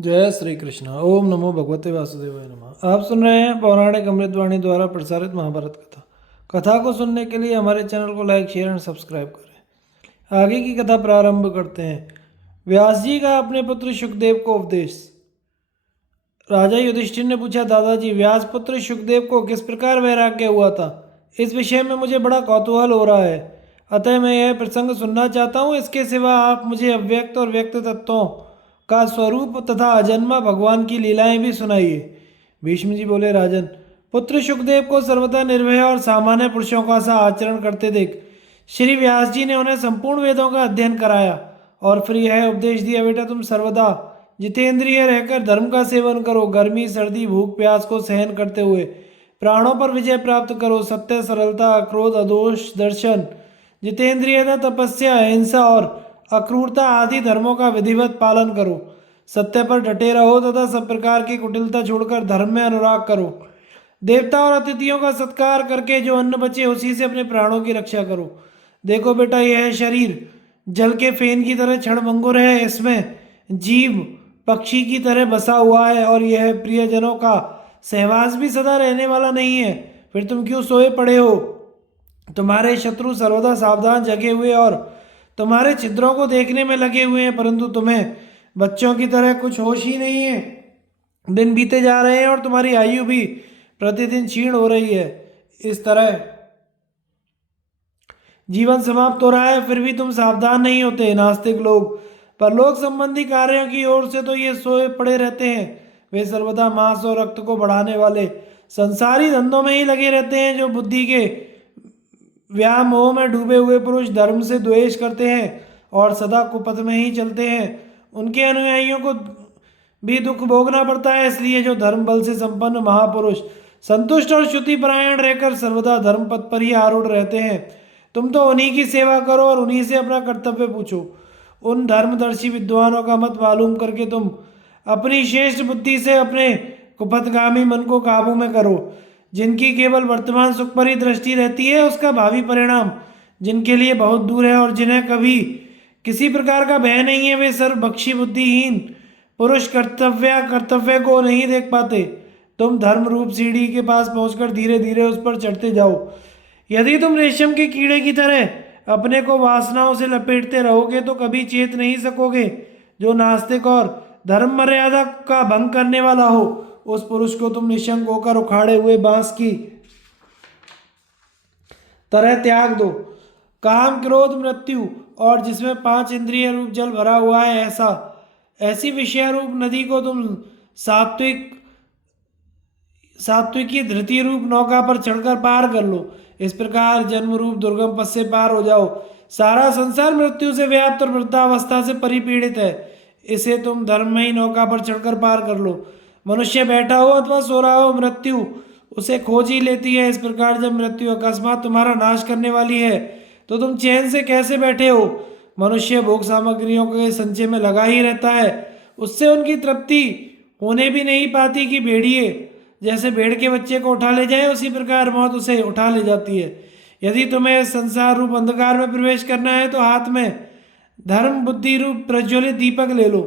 जय श्री कृष्ण। ओम नमो भगवते वासुदेवाय नमः। आप सुन रहे हैं पौराणिक अमृतवाणी द्वारा प्रसारित महाभारत कथा। कथा को सुनने के लिए हमारे चैनल को लाइक शेयर एंड सब्सक्राइब करें। आगे की कथा प्रारंभ करते हैं। व्यास जी का अपने पुत्र सुखदेव को उपदेश। राजा युधिष्ठिर ने पूछा, दादाजी, व्यास पुत्र सुखदेव को किस प्रकार वैराग्य हुआ था? इस विषय में मुझे बड़ा कौतूहल हो रहा है, अतः मैं यह प्रसंग सुनना चाहता हूँ। इसके सिवा आप मुझे अव्यक्त और व्यक्त तत्वों का स्वरूप तथा अजन्मा भगवान की लीलाएं भी सुनाइए। भीष्म जी बोले, राजन, पुत्र सुखदेव को सर्वथा निर्भय और सामान्य पुरुषों का सा आचरण करते देख श्री व्यास जी ने उन्हें संपूर्ण वेदों का अध्ययन कराया और फिर यह उपदेश दिया, बेटा, तुम सर्वदा जितेंद्रिय रहकर धर्म का सेवन करो। गर्मी, सर्दी, भूख, प्यास को सहन करते हुए प्राणों पर विजय प्राप्त करो। सत्य, सरलता, क्रोध, अदोष दर्शन, जितेंद्रियता, तपस्या, अहिंसा और अक्रूरता आदि धर्मों का विधिवत पालन करो। सत्य पर डटे रहो तथा सब प्रकार की कुटिलता छोड़कर धर्म में अनुराग करो। देवता और अतिथियों का सत्कार करके जो अन्न बचे उसी से अपने प्राणों की रक्षा करो। देखो बेटा, यह शरीर जल के फेन की तरह क्षणभंगुर है। इसमें जीव पक्षी की तरह बसा हुआ है और यह प्रियजनों का सहवास भी सदा रहने वाला नहीं है। फिर तुम क्यों सोए पड़े हो? तुम्हारे शत्रु सर्वदा सावधान जगे हुए और तुम्हारे छिद्रों को देखने में लगे हुए हैं, परंतु तुम्हें बच्चों की तरह कुछ होश ही नहीं है। दिन बीते जा रहे हैं और तुम्हारी आयु भी प्रतिदिन क्षीण हो रही है। इस तरह जीवन समाप्त हो रहा है, फिर भी तुम सावधान नहीं होते। नास्तिक लोग परलोक संबंधी कार्यों की ओर से तो ये सोए पड़े रहते हैं। वे सर्वदा मांस और रक्त को बढ़ाने वाले संसारी धंधों में ही लगे रहते हैं। जो बुद्धि के व्यामोह में डूबे हुए पुरुष धर्म से द्वेष करते हैं और सदा कुपथ में ही चलते हैं, उनके अनुयायियों को भी दुख भोगना पड़ता है। इसलिए जो धर्म बल से संपन्न महापुरुष संतुष्ट और श्रुति परायण रहकर सर्वदा धर्म पथ पर ही आरूढ़ रहते हैं, तुम तो उन्हीं की सेवा करो और उन्हीं से अपना कर्तव्य पूछो। उन धर्मदर्शी विद्वानों का मत मालूम करके तुम अपनी श्रेष्ठ बुद्धि से अपने कुपथगामी मन को काबू में करो। जिनकी केवल वर्तमान सुख पर ही दृष्टि रहती है, उसका भावी परिणाम जिनके लिए बहुत दूर है और जिन्हें कभी किसी प्रकार का भय नहीं है, वे सर्वभक्षी बुद्धिहीन पुरुष कर्तव्य को नहीं देख पाते। तुम धर्म रूप सीढ़ी के पास पहुंचकर धीरे धीरे उस पर चढ़ते जाओ। यदि तुम रेशम के कीड़े की तरह अपने को वासनाओं से लपेटते रहोगे तो कभी चेत नहीं सकोगे। जो नास्तिक और धर्म मर्यादा का भंग करने वाला हो, उस पुरुष को तुम निशंक होकर उखाड़े हुए बांस की तरह त्याग दो। काम, क्रोध, मृत्यु और जिसमें 5 इंद्रिय रूप जल भरा हुआ है, ऐसी विषय रूप नदी को तुम सात्विकी धृति रूप नौका पर चढ़कर पार कर लो। इस प्रकार जन्म रूप दुर्गम पथ से पार हो जाओ। सारा संसार मृत्यु से व्याप्त और वृद्धावस्था से परिपीड़ित है। इसे तुम धर्म में ही नौका पर चढ़कर पार कर लो। मनुष्य बैठा हो अथवा सो रहा हो, मृत्यु उसे खोज ही लेती है। इस प्रकार जब मृत्यु अकस्मात तुम्हारा नाश करने वाली है तो तुम चैन से कैसे बैठे हो? मनुष्य भोग सामग्रियों के संचय में लगा ही रहता है, उससे उनकी तृप्ति होने भी नहीं पाती कि भेड़िए जैसे भेड़ के बच्चे को उठा ले जाए, उसी प्रकार मौत उसे उठा ले जाती है। यदि तुम्हें संसार रूप अंधकार में प्रवेश करना है तो हाथ में धर्म बुद्धि रूप प्रज्वलित दीपक ले लो।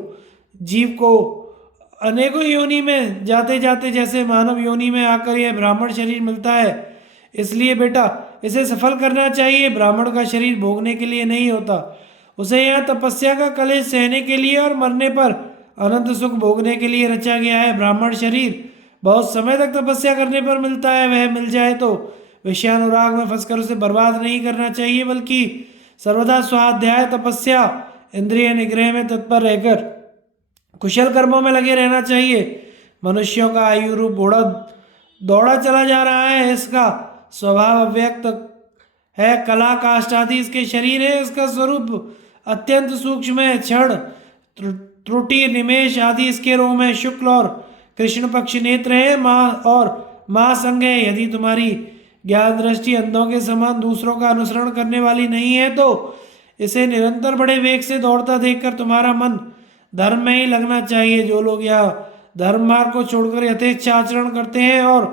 जीव को अनेकों योनि में जाते जाते जैसे मानव योनि में आकर यह ब्राह्मण शरीर मिलता है, इसलिए बेटा इसे सफल करना चाहिए। ब्राह्मण का शरीर भोगने के लिए नहीं होता, उसे यहाँ तपस्या का कलेश सहने के लिए और मरने पर अनंत सुख भोगने के लिए रचा गया है। ब्राह्मण शरीर बहुत समय तक तपस्या करने पर मिलता है। वह मिल जाए तो विषयानुराग में फंसकर उसे बर्बाद नहीं करना चाहिए, बल्कि सर्वदा स्वाध्याय, तपस्या, इंद्रिय निग्रह में तत्पर रहकर कुशल कर्मों में लगे रहना चाहिए। मनुष्यों का आयु रूप घोड़ा दौड़ा चला जा रहा है। इसका स्वभाव अव्यक्त है, कला काष्ठ आदि इसके शरीर है। इसका स्वरूप अत्यंत सूक्ष्म है। क्षण, त्रुटि, निमेष आदि इसके रोम है। शुक्ल और कृष्ण पक्ष नेत्र है, माँ संग है। यदि तुम्हारी ज्ञान दृष्टि अंधों के समान दूसरों का अनुसरण करने वाली नहीं है तो इसे निरंतर बड़े वेग से दौड़ता देखकर तुम्हारा मन धर्म में ही लगना चाहिए। जो लोग यहाँ धर्म मार्ग को छोड़कर यथेच्छ आचरण करते हैं और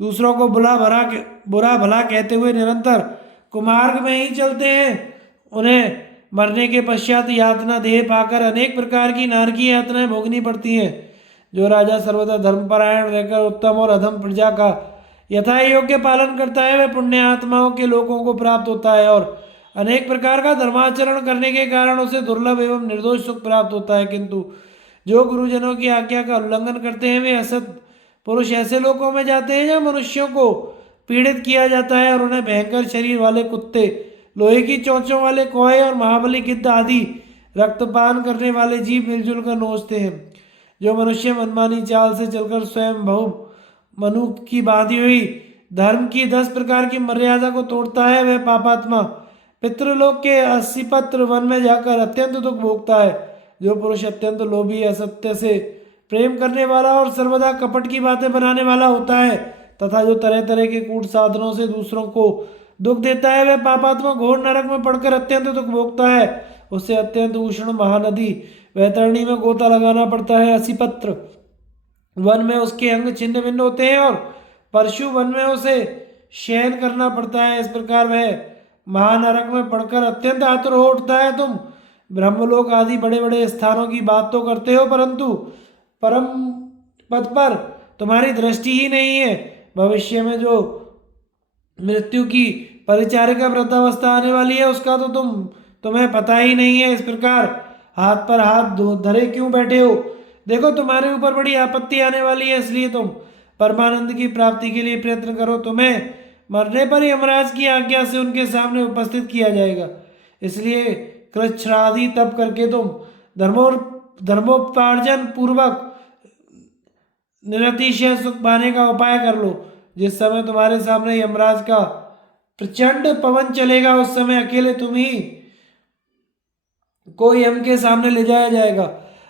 दूसरों को बुरा भला कहते हुए निरंतर कुमार्ग में ही चलते हैं, उन्हें मरने के पश्चात यातना देह पाकर अनेक प्रकार की नारकीय यातनाएं भोगनी पड़ती हैं। जो राजा सर्वदा धर्मपरायण रहकर उत्तम और अधम प्रजा का यथा योग्य पालन करता है वह पुण्य आत्माओं के लोगों को प्राप्त होता है और अनेक प्रकार का धर्माचरण करने के कारण उसे दुर्लभ एवं निर्दोष सुख प्राप्त होता है। किंतु जो गुरुजनों की आज्ञा का उल्लंघन करते हैं वे असत पुरुष ऐसे लोकों में जाते हैं जहाँ मनुष्यों को पीड़ित किया जाता है और उन्हें भयंकर शरीर वाले कुत्ते, लोहे की चोंचों वाले कौए और महाबली गिद्ध आदि रक्तपान करने वाले जीव मिलजुल कर नोचते हैं। जो मनुष्य मनमानी चाल से चलकर स्वयं बहु मनु की बांधी हुई धर्म की 10 प्रकार की मर्यादा को तोड़ता है वह पापात्मा पितृलोक के असीपत्र वन में जाकर अत्यंत दुख भोगता है। जो पुरुष अत्यंत लोभी, असत्य से प्रेम करने वाला और सर्वदा कपट की बातें बनाने वाला होता है तथा जो तरह तरह के कूट साधनों से दूसरों को दुख देता है वह पापात्मा घोर नरक में पड़कर अत्यंत दुख भोगता है। उससे अत्यंत उष्ण महानदी वैतरणी में गोता लगाना पड़ता है। असीपत्र वन में उसके अंग छिन्न भिन्न होते हैं और परशु वन में उसे शयन करना पड़ता है। इस प्रकार वह महानरक में पड़कर अत्यंत आतुर हो उठता है। तुम ब्रह्मलोक आदि बड़े बड़े स्थानों की बात तो करते हो परंतु परम पद पर तुम्हारी दृष्टि ही नहीं है। भविष्य में जो मृत्यु की परिचारिका वृद्धावस्था आने वाली है उसका तो तुम्हें पता ही नहीं है। इस प्रकार हाथ पर हाथ धरे क्यों बैठे हो? देखो तुम्हारे ऊपर बड़ी आपत्ति आने वाली है, इसलिए तुम परमानंद की प्राप्ति के लिए प्रयत्न करो। तुम्हें मरने पर यमराज की आज्ञा से उनके सामने उपस्थित किया जाएगा। इसलिए कृच्छ्रादि तप करके तुम धर्मोपार्जन पूर्वक निरतिशय सुख पाने का उपाय कर लो। जिस समय तुम्हारे सामने यमराज का प्रचंड पवन चलेगा उस समय अकेले तुम ही को यम के सामने ले जाया जाएगा।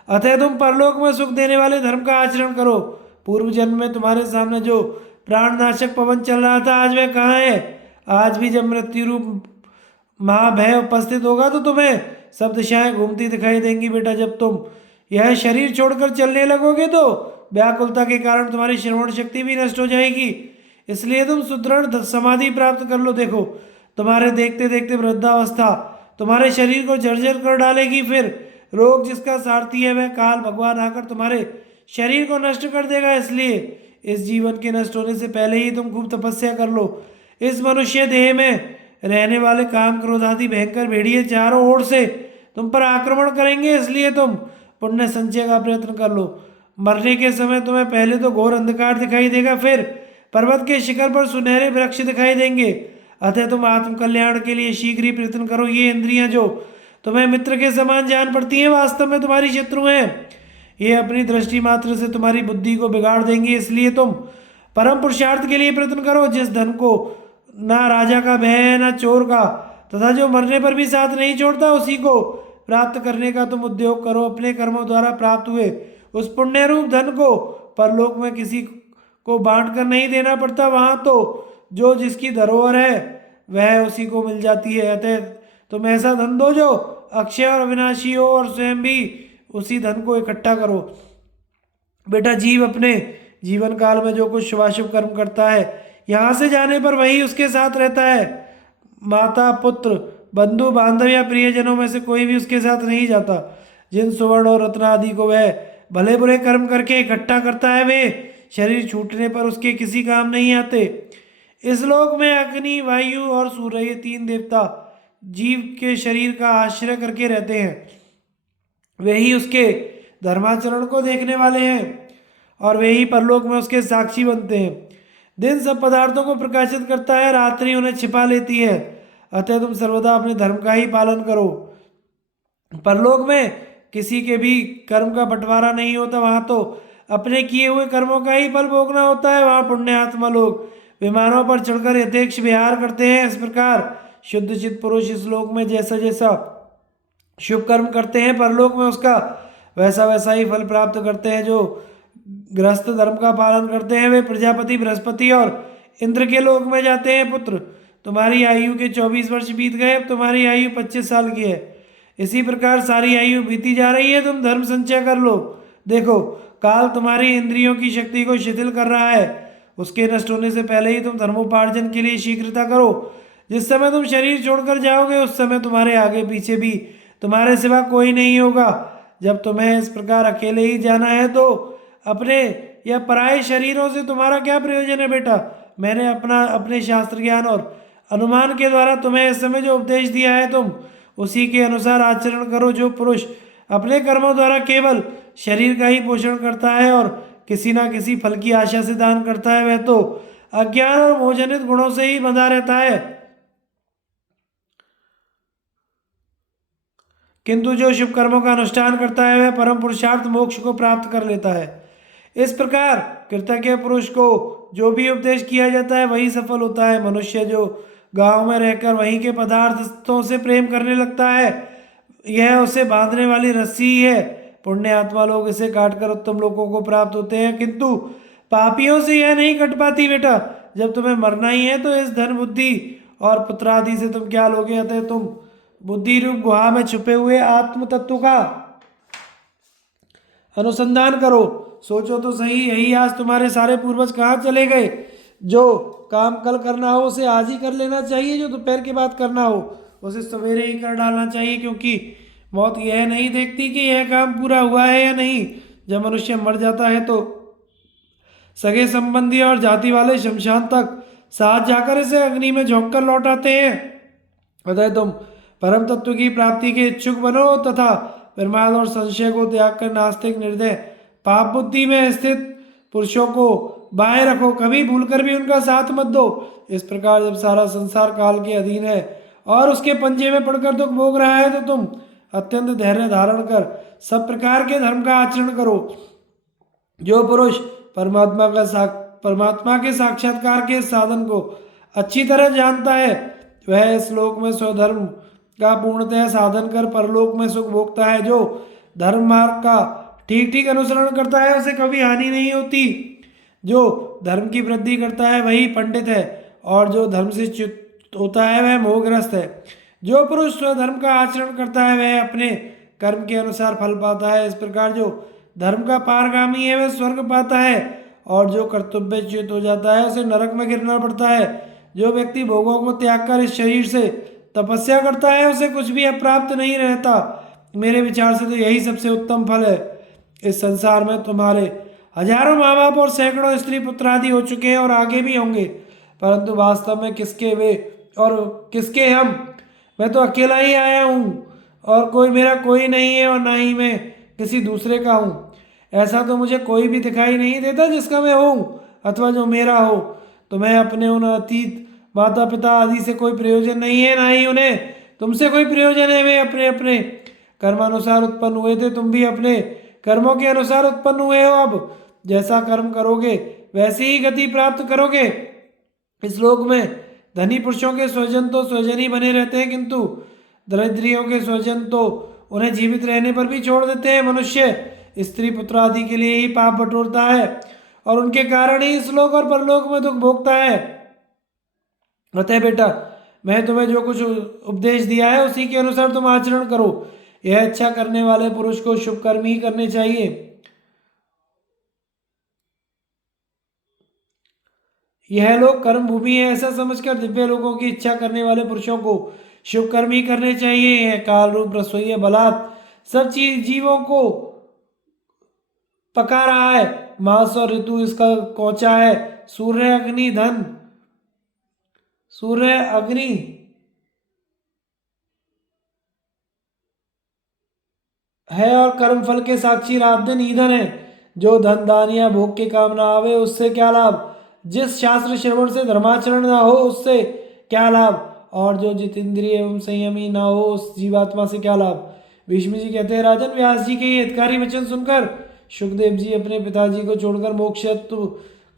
अतः तुम परलोक में सुख देने वाले धर्म का आचरण करो। पूर्व जन्म में तुम्हारे सामने जो प्राणनाशक पवन चल रहा था आज वह कहाँ है? आज भी जब मृत्यु रूप महाभय उपस्थित होगा तो तुम्हें सब दिशाएं घूमती दिखाई देंगी। बेटा जब तुम यह शरीर छोड़कर चलने लगोगे तो व्याकुलता के कारण तुम्हारी श्रवण शक्ति भी नष्ट हो जाएगी। इसलिए तुम सुदृढ़ समाधि प्राप्त कर लो। देखो तुम्हारे देखते देखते वृद्धावस्था तुम्हारे शरीर को जर्जर कर डालेगी। फिर रोग जिसका सारथी है वह काल भगवान आकर तुम्हारे शरीर को नष्ट कर देगा। इसलिए इस जीवन के नष्ट होने से पहले ही तुम खूब तपस्या कर लो। इस मनुष्य देह में रहने वाले काम क्रोध आदि भयंकर भेड़िए चारों ओर से तुम पर आक्रमण करेंगे। इसलिए तुम पुण्य संचय का प्रयत्न कर लो। मरने के समय तुम्हें पहले तो घोर अंधकार दिखाई देगा, फिर पर्वत के शिखर पर सुनहरे वृक्ष दिखाई देंगे। अतः तुम आत्म कल्याण के लिए शीघ्र ही प्रयत्न करो। ये इंद्रियां जो तुम्हें मित्र के समान जान पड़ती हैं वास्तव में तुम्हारी शत्रु हैं। ये अपनी दृष्टि मात्र से तुम्हारी बुद्धि को बिगाड़ देंगे। इसलिए तुम परम पुरुषार्थ के लिए प्रयत्न करो। जिस धन को ना राजा का भय है ना चोर का तथा जो मरने पर भी साथ नहीं छोड़ता उसी को प्राप्त करने का तुम उद्योग करो। अपने कर्मों द्वारा प्राप्त हुए उस पुण्य रूप धन को परलोक में किसी को बांट कर नहीं देना पड़ता। वहां तो जो जिसकी धरोहर है वह उसी को मिल जाती है। अतः तुम ऐसा धन दो जो अक्षय और अविनाशी हो और स्वयं भी उसी धन को इकट्ठा करो। बेटा जीव अपने जीवन काल में जो कुछ शुभाशुभ कर्म करता है यहाँ से जाने पर वही उसके साथ रहता है। माता पुत्र बंधु बांधव या प्रियजनों में से कोई भी उसके साथ नहीं जाता। जिन सुवर्ण और रत्न आदि को वह भले बुरे कर्म करके इकट्ठा करता है वे शरीर छूटने पर उसके किसी काम नहीं आते। इस लोक में अग्नि, वायु और सूर्य ये 3 देवता जीव के शरीर का आश्रय करके रहते हैं। वे ही उसके धर्माचरण को देखने वाले हैं और वे ही परलोक में उसके साक्षी बनते हैं। दिन सब पदार्थों को प्रकाशित करता है, रात्रि उन्हें छिपा लेती है। अतः तुम सर्वदा अपने धर्म का ही पालन करो। परलोक में किसी के भी कर्म का बंटवारा नहीं होता। वहां तो अपने किए हुए कर्मों का ही फल भोगना होता है। वहां पुण्य आत्मा लोग विमानों पर चढ़कर यथेक्ष विहार करते हैं। इस प्रकार शुद्ध चित्त पुरुष इस लोक में जैसा जैसा शुभ कर्म करते हैं परलोक में उसका वैसा वैसा ही फल प्राप्त करते हैं। जो गृहस्थ धर्म का पालन करते हैं वे प्रजापति, बृहस्पति और इंद्र के लोक में जाते हैं। पुत्र तुम्हारी आयु के 24 वर्ष बीत गए, अब तुम्हारी आयु 25 साल की है। इसी प्रकार सारी आयु बीती जा रही है। तुम धर्म संचय कर लो। देखो काल तुम्हारी इंद्रियों की शक्ति को शिथिल कर रहा है। उसके नष्ट होने से पहले ही तुम धर्मोपार्जन के लिए शीघ्रता करो। जिस समय तुम शरीर छोड़कर जाओगे उस समय तुम्हारे आगे पीछे भी तुम्हारे सिवा कोई नहीं होगा। जब तुम्हें इस प्रकार अकेले ही जाना है तो अपने या पराये शरीरों से तुम्हारा क्या प्रयोजन है बेटा। मैंने अपने शास्त्र ज्ञान और अनुमान के द्वारा तुम्हें इस समय जो उपदेश दिया है तुम उसी के अनुसार आचरण करो। जो पुरुष अपने कर्मों द्वारा केवल शरीर का ही पोषण करता है और किसी ना किसी फल की आशा से दान करता है वह तो अज्ञान और मोहजनित गुणों से ही बंधा रहता है। किंतु जो शुभ कर्मों का अनुष्ठान करता है वह परम पुरुषार्थ मोक्ष को प्राप्त कर लेता है। इस प्रकार कृतज्ञ पुरुष को जो भी उपदेश किया जाता है वही सफल होता है। मनुष्य जो गांव में रहकर वहीं के पदार्थों से प्रेम करने लगता है यह उसे बांधने वाली रस्सी ही है। पुण्य आत्मा लोग इसे काटकर उत्तम लोगों को प्राप्त होते हैं किंतु पापियों से यह नहीं कट पाती बेटा। जब तुम्हें मरना ही है तो इस धन बुद्धि और पुत्र आदि से तुम क्या लोगे। अतः तुम बुद्धि रूप गुहा में छुपे हुए आत्म तत्व का अनुसंधान करो। सोचो तो सही, यही आज तुम्हारे सारे पूर्वज कहाँ चले गए। जो काम कल करना हो उसे आज ही कर लेना चाहिए, जो दोपहर के बाद करना हो उसे सवेरे ही कर डालना चाहिए, क्योंकि मौत यह नहीं देखती कि यह काम पूरा हुआ है या नहीं। जब मनुष्य मर जाता है तो सगे संबंधी और जाति वाले शमशान तक साथ जाकर इसे अग्नि में झोंक कर लौट आते हैं। अतः तुम परम तत्व की प्राप्ति के इच्छुक बनो तथा प्रमाद और संशय को त्याग कर नास्तिक निर्दय पाप बुद्धि में स्थित पुरुषों को बाएं रखो, कभी भूलकर भी उनका साथ मत दो। इस प्रकार जब सारा संसार काल के अधीन है और उसके पंजे में पड़कर दुख भोग रहा है तो तुम अत्यंत धैर्य धारण कर सब प्रकार के धर्म का आचरण करो। जो पुरुष परमात्मा के साक्षात्कार के साधन को अच्छी तरह जानता है वह इस लोक में स्वधर्म का पूर्णतः साधन कर परलोक में सुख भोगता है। जो धर्म मार्ग का ठीक ठीक अनुसरण करता है उसे कभी हानि नहीं होती। जो धर्म की वृद्धि करता है वही पंडित है और जो धर्म से च्युत होता है वह मोहग्रस्त है। जो पुरुष स्वधर्म का आचरण करता है वह अपने कर्म के अनुसार फल पाता है। इस प्रकार जो धर्म का पारगामी है वह स्वर्ग पाता है और जो कर्तव्य च्युत हो जाता है उसे नरक में गिरना पड़ता है। जो व्यक्ति भोगों को त्याग कर इस शरीर से तपस्या करता है उसे कुछ भी अप्राप्त नहीं रहता। मेरे विचार से तो यही सबसे उत्तम फल है। इस संसार में तुम्हारे हजारों माँ बाप और सैकड़ों स्त्री पुत्र आदि हो चुके हैं और आगे भी होंगे, परंतु वास्तव में किसके वे और किसके हम। मैं तो अकेला ही आया हूँ और कोई मेरा कोई नहीं है और ना ही मैं किसी दूसरे का हूँ। ऐसा तो मुझे कोई भी दिखाई नहीं देता जिसका मैं हूँ अथवा जो मेरा हो। तो मैं अपने उन अतीत माता पिता आदि से कोई प्रयोजन नहीं है, ना ही उन्हें तुमसे कोई प्रयोजन है। वे अपने अपने कर्मानुसार उत्पन्न हुए थे, तुम भी अपने कर्मों के अनुसार उत्पन्न हुए हो। अब जैसा कर्म करोगे वैसी ही गति प्राप्त करोगे। इस लोक में धनी पुरुषों के स्वजन तो स्वजन ही बने रहते हैं किंतु दरिद्रियों के स्वजन तो उन्हें जीवित रहने पर भी छोड़ देते हैं। मनुष्य स्त्री पुत्र आदि के लिए ही पाप बटोरता है और उनके कारण ही इस लोक और परलोक में दुख भोगता है। अतः बेटा मैं तुम्हें जो कुछ उपदेश दिया है उसी के अनुसार तुम आचरण करो। यह अच्छा करने वाले पुरुष को शुभ कर्म ही करने चाहिए। यह लोग कर्म भूमि है ऐसा समझकर दिव्य लोगों की इच्छा करने वाले पुरुषों को शुभ कर्म ही करने चाहिए। यह काल रूप रसोई बलात् सब चीज जीवों को पका रहा है। मास और ऋतु इसका कोचा है। सूर्य अग्नि है और कर्म फल के साक्षी रात दिन ईंधन है। जो धन दान या भोग के काम ना आवे उससे क्या लाभ। जिस शास्त्र श्रवण से धर्माचरण ना हो उससे क्या लाभ। और जो जितेंद्रिय एवं संयमी ना हो उस जीवात्मा से क्या लाभ। भीष्म जी कहते हैं राजन व्यास जी के ये हितकारी वचन सुनकर सुखदेव जी अपने पिताजी को छोड़कर मोक्षत्व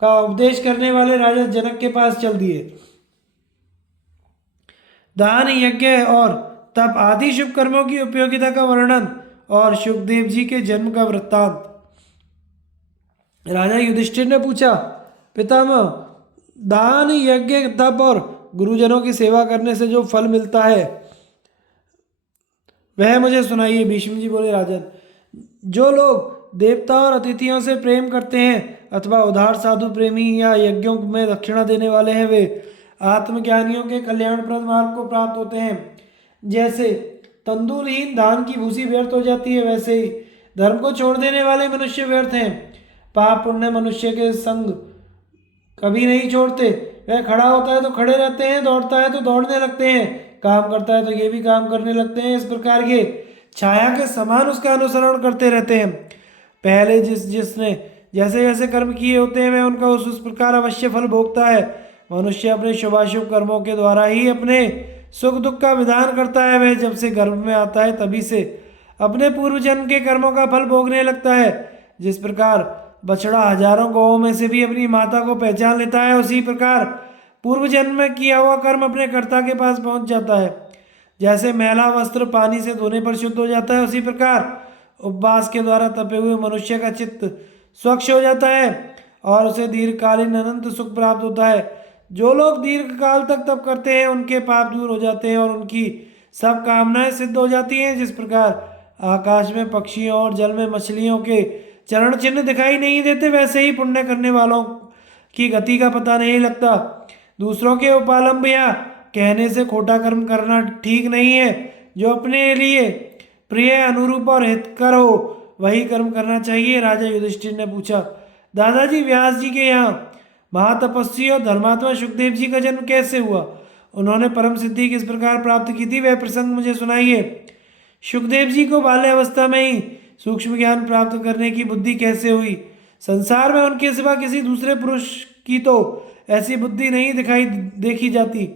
का उपदेश करने वाले राजा जनक के पास चल दिए। दान यज्ञ और तप आदि शुभ कर्मों की उपयोगिता का वर्णन और सुखदेव जी के जन्म का वृत्तांत। राजा युधिष्ठिर ने पूछा पितामह दान यज्ञ तप और गुरुजनों की सेवा करने से जो फल मिलता है वह मुझे सुनाइए। भीष्म जी बोले राजन जो लोग देवता और अतिथियों से प्रेम करते हैं अथवा उदार साधु प्रेमी या यज्ञों में दक्षिणा देने वाले हैं वे आत्मज्ञानियों के कल्याणप्रद मार्ग को प्राप्त होते हैं। जैसे तंदुलहीन धान की भूसी व्यर्थ हो जाती है, वैसे ही धर्म को छोड़ देने वाले मनुष्य व्यर्थ हैं। पाप पुण्य मनुष्य के संग कभी नहीं छोड़ते। वह खड़ा होता है तो खड़े रहते हैं, दौड़ता है तो दौड़ने लगते हैं, काम करता है तो ये भी काम करने लगते हैं। इस प्रकार ये छाया के समान उसका अनुसरण करते रहते हैं। पहले जिसने जैसे जैसे कर्म किए होते हैं वह उनका उस प्रकार अवश्य फल भोगता है। मनुष्य अपने शुभाशुभ कर्मों के द्वारा ही अपने सुख दुख का विधान करता है। वह जब से गर्भ में आता है तभी से अपने पूर्व जन्म के कर्मों का फल भोगने लगता है। जिस प्रकार बछड़ा हजारों गौों में से भी अपनी माता को पहचान लेता है, उसी प्रकार पूर्व जन्म में किया हुआ कर्म अपने कर्ता के पास पहुंच जाता है। जैसे मैला वस्त्र पानी से धोने पर शुद्ध हो जाता है, उसी प्रकार उपवास के द्वारा तपे हुए मनुष्य का चित्त स्वच्छ हो जाता है और उसे दीर्घकालीन अनंत सुख प्राप्त होता है। जो लोग दीर्घ काल तक तप करते हैं उनके पाप दूर हो जाते हैं और उनकी सब कामनाएं सिद्ध हो जाती हैं। जिस प्रकार आकाश में पक्षियों और जल में मछलियों के चरण चिन्ह दिखाई नहीं देते, वैसे ही पुण्य करने वालों की गति का पता नहीं लगता। दूसरों के उपालंब या कहने से खोटा कर्म करना ठीक नहीं है। जो अपने लिए प्रिय अनुरूप और हितकर हो वही कर्म करना चाहिए। राजा युधिष्ठिर ने पूछा, दादाजी व्यास जी के यहाँ महातपस्वी और धर्मात्मा सुखदेव जी का जन्म कैसे हुआ? उन्होंने परम सिद्धि किस प्रकार प्राप्त की थी, वह प्रसंग मुझे सुनाइए। सुखदेव जी को बाल्यावस्था में ही सूक्ष्म ज्ञान प्राप्त करने की बुद्धि कैसे हुई? संसार में उनके सिवा किसी दूसरे पुरुष की तो ऐसी बुद्धि नहीं देखी जाती।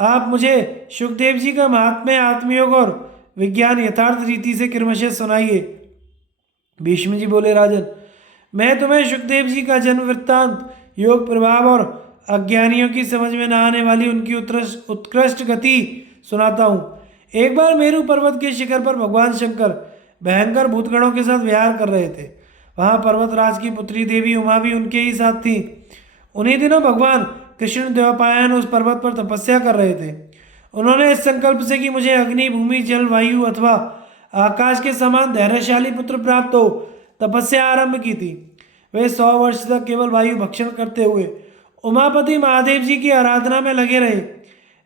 आप मुझे सुखदेव जी का महात्म्य, आत्मयोग और विज्ञान यथार्थ रीति से क्रमशः सुनाइए। भीष्म जी बोले, राजन मैं तुम्हें सुखदेव जी का जन्म वृत्तांत, योग प्रभाव और अज्ञानियों की समझ में न आने वाली उनकी उत्कृष्ट गति सुनाता हूँ। एक बार मेरू पर्वत के शिखर पर भगवान शंकर भयंकर भूतगणों के साथ विहार कर रहे थे। वहाँ पर्वतराज की पुत्री देवी उमा भी उनके ही साथ थी। उन्हीं दिनों भगवान कृष्ण द्वैपायन उस पर्वत पर तपस्या कर रहे थे। उन्होंने इस संकल्प से कि मुझे अग्नि, भूमि, जल, वायु अथवा आकाश के समान धैर्यशाली पुत्र प्राप्त हो, तपस्या आरंभ की थी। वे 100 वर्ष तक केवल वायु भक्षण करते हुए उमापति महादेव जी की आराधना में लगे रहे।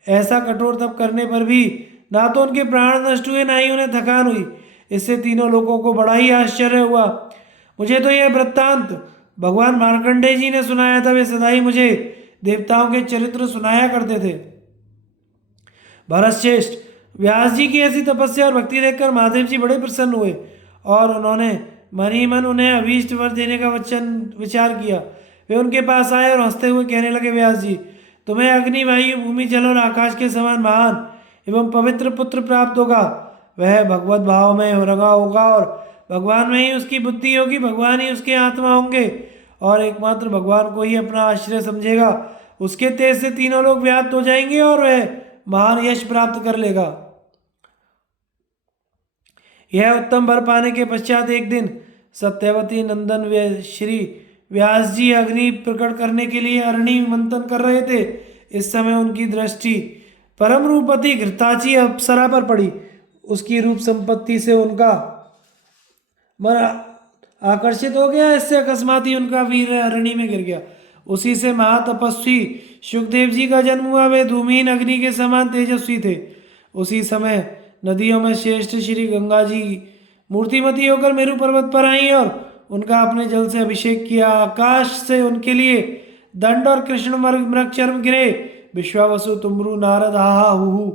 ऐसा कठोर तप करने पर भी ना तो उनके प्राण नष्ट हुए, ना ही उन्हें थकान हुई। इससे तीनों लोगों को बड़ा ही आश्चर्य हुआ। मुझे तो यह वृत्तांत भगवान मार्कंडेय जी ने सुनाया था। वे सदा ही मुझे देवताओं के चरित्र सुनाया करते थे। भरतश्रेष्ठ, व्यास जी की ऐसी तपस्या और भक्ति देखकर महादेव जी बड़े प्रसन्न हुए और उन्होंने मन ही मन उन्हें अभीष्ट वर देने का विचार किया। वे उनके पास आए और हंसते हुए कहने लगे, व्यास जी तुम्हें अग्नि, वायु, भूमि, जल और आकाश के समान महान एवं पवित्र पुत्र प्राप्त होगा। वह भगवत भाव में रंगा होगा और भगवान में ही उसकी बुद्धि होगी, भगवान ही उसके आत्मा होंगे और एकमात्र भगवान को ही अपना आश्रय समझेगा। उसके तेज से तीनों लोग व्याप्त हो जाएंगे और वह महान यश प्राप्त कर लेगा। यह उत्तम वर पाने के पश्चात एक दिन सत्यवती नंदन श्री व्यास जी अग्नि प्रकट करने के लिए अरणि मंथन कर रहे थे। इस समय उनकी दृष्टि परम रूपवती घृताची अप्सरा पर पड़ी। उसकी रूप संपत्ति से उनका मन आकर्षित हो गया। इससे अकस्मात ही उनका वीर अरणि में गिर गया। उसी से महातपस्वी सुखदेव जी का जन्म हुआ। वे धूमिहीन अग्नि के समान तेजस्वी थे। उसी समय नदियों में श्रेष्ठ श्री गंगा जी मूर्तिमती होकर मेरू पर्वत पर आई और उनका अपने जल से अभिषेक किया। आकाश से उनके लिए दंड और कृष्ण मृग चर्म गिरे। विश्वावसु, तुमरु, नारद, हाहा, हुहु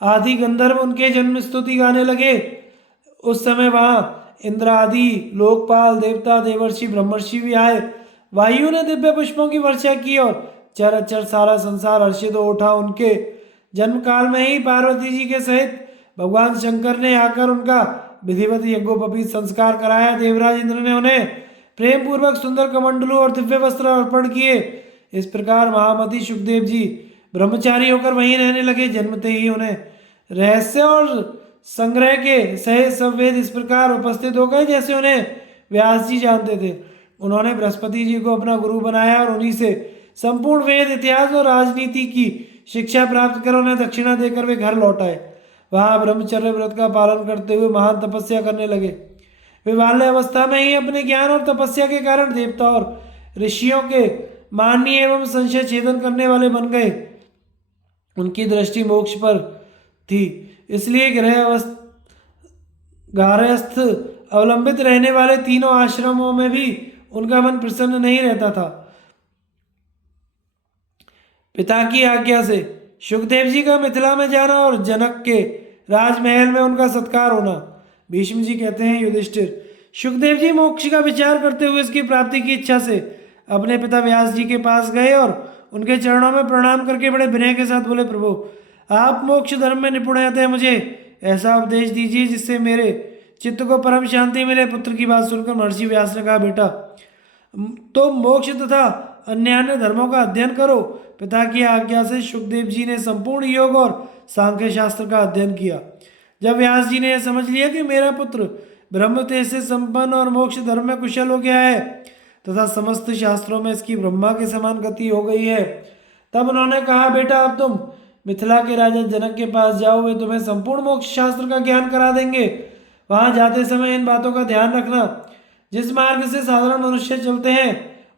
आदि गंधर्व उनके जन्म स्तुति गाने लगे। उस समय वहाँ इंद्र आदि लोकपाल, देवता, देवर्षि, ब्रह्मर्षि भी आए। वायु ने दिव्य पुष्पों की वर्षा की और चर सारा संसार हर्षित हो उठा। उनके जन्म काल में ही पार्वती जी के सहित भगवान शंकर ने आकर उनका विधिवत यज्ञोपवीत संस्कार कराया। देवराज इंद्र ने उन्हें प्रेम पूर्वक सुंदर कमंडलू और दिव्य वस्त्र अर्पण किए। इस प्रकार महामती सुखदेव जी ब्रह्मचारी होकर वहीं रहने लगे। जन्मते ही उन्हें रहस्य और संग्रह के सहित सब वेद इस प्रकार उपस्थित हो गए जैसे उन्हें व्यास जी जानते थे। उन्होंने बृहस्पति जी को अपना गुरु बनाया और उन्हीं से संपूर्ण वेद, इतिहास और राजनीति की शिक्षा प्राप्त कर उन्हें दक्षिणा देकर वे घर लौट आए। वहाँ ब्रह्मचर्य व्रत का पालन करते हुए महान तपस्या करने लगे। वे बाल्यावस्था में ही अपने ज्ञान और तपस्या के कारण देवता और ऋषियों के माननीय एवं संशय छेदन करने वाले बन गए। उनकी दृष्टि मोक्ष पर थी, इसलिए गारहस्थ अवलंबित रहने वाले तीनों आश्रमों में भी उनका मन प्रसन्न नहीं रहता था। पिता की आज्ञा से सुखदेव जी का मिथिला में जाना और जनक के राजमहल में उनका सत्कार होना। भीष्म जी कहते हैं, युधिष्ठिर, सुखदेव जी मोक्ष का विचार करते हुए इसकी प्राप्ति की इच्छा से अपने पिता व्यास जी के पास गए और उनके चरणों में प्रणाम करके बड़े विनय के साथ बोले, प्रभु आप मोक्ष धर्म में निपुण हैं, मुझे ऐसा उपदेश दीजिए जिससे मेरे चित्त को परम शांति मिले। पुत्र की बात सुनकर महर्षि व्यास ने कहा, बेटा तो मोक्ष तथा अन्य धर्मों का अध्ययन करो। पिता की आज्ञा से सुखदेव जी ने संपूर्ण योग और सांख्य शास्त्र का अध्ययन किया। जब व्यास जी ने यह समझ लिया कि मेरा पुत्र ब्रह्म तेज से संपन्न और मोक्ष धर्म में कुशल हो गया है तथा समस्त शास्त्रों में इसकी ब्रह्मा के समान गति हो गई है, तब उन्होंने कहा, बेटा अब तुम मिथिला के राजा जनक के पास जाओ, वे तुम्हें संपूर्ण मोक्ष शास्त्र का ज्ञान करा देंगे। वहां जाते समय इन बातों का ध्यान रखना, जिस मार्ग से साधारण मनुष्य चलते हैं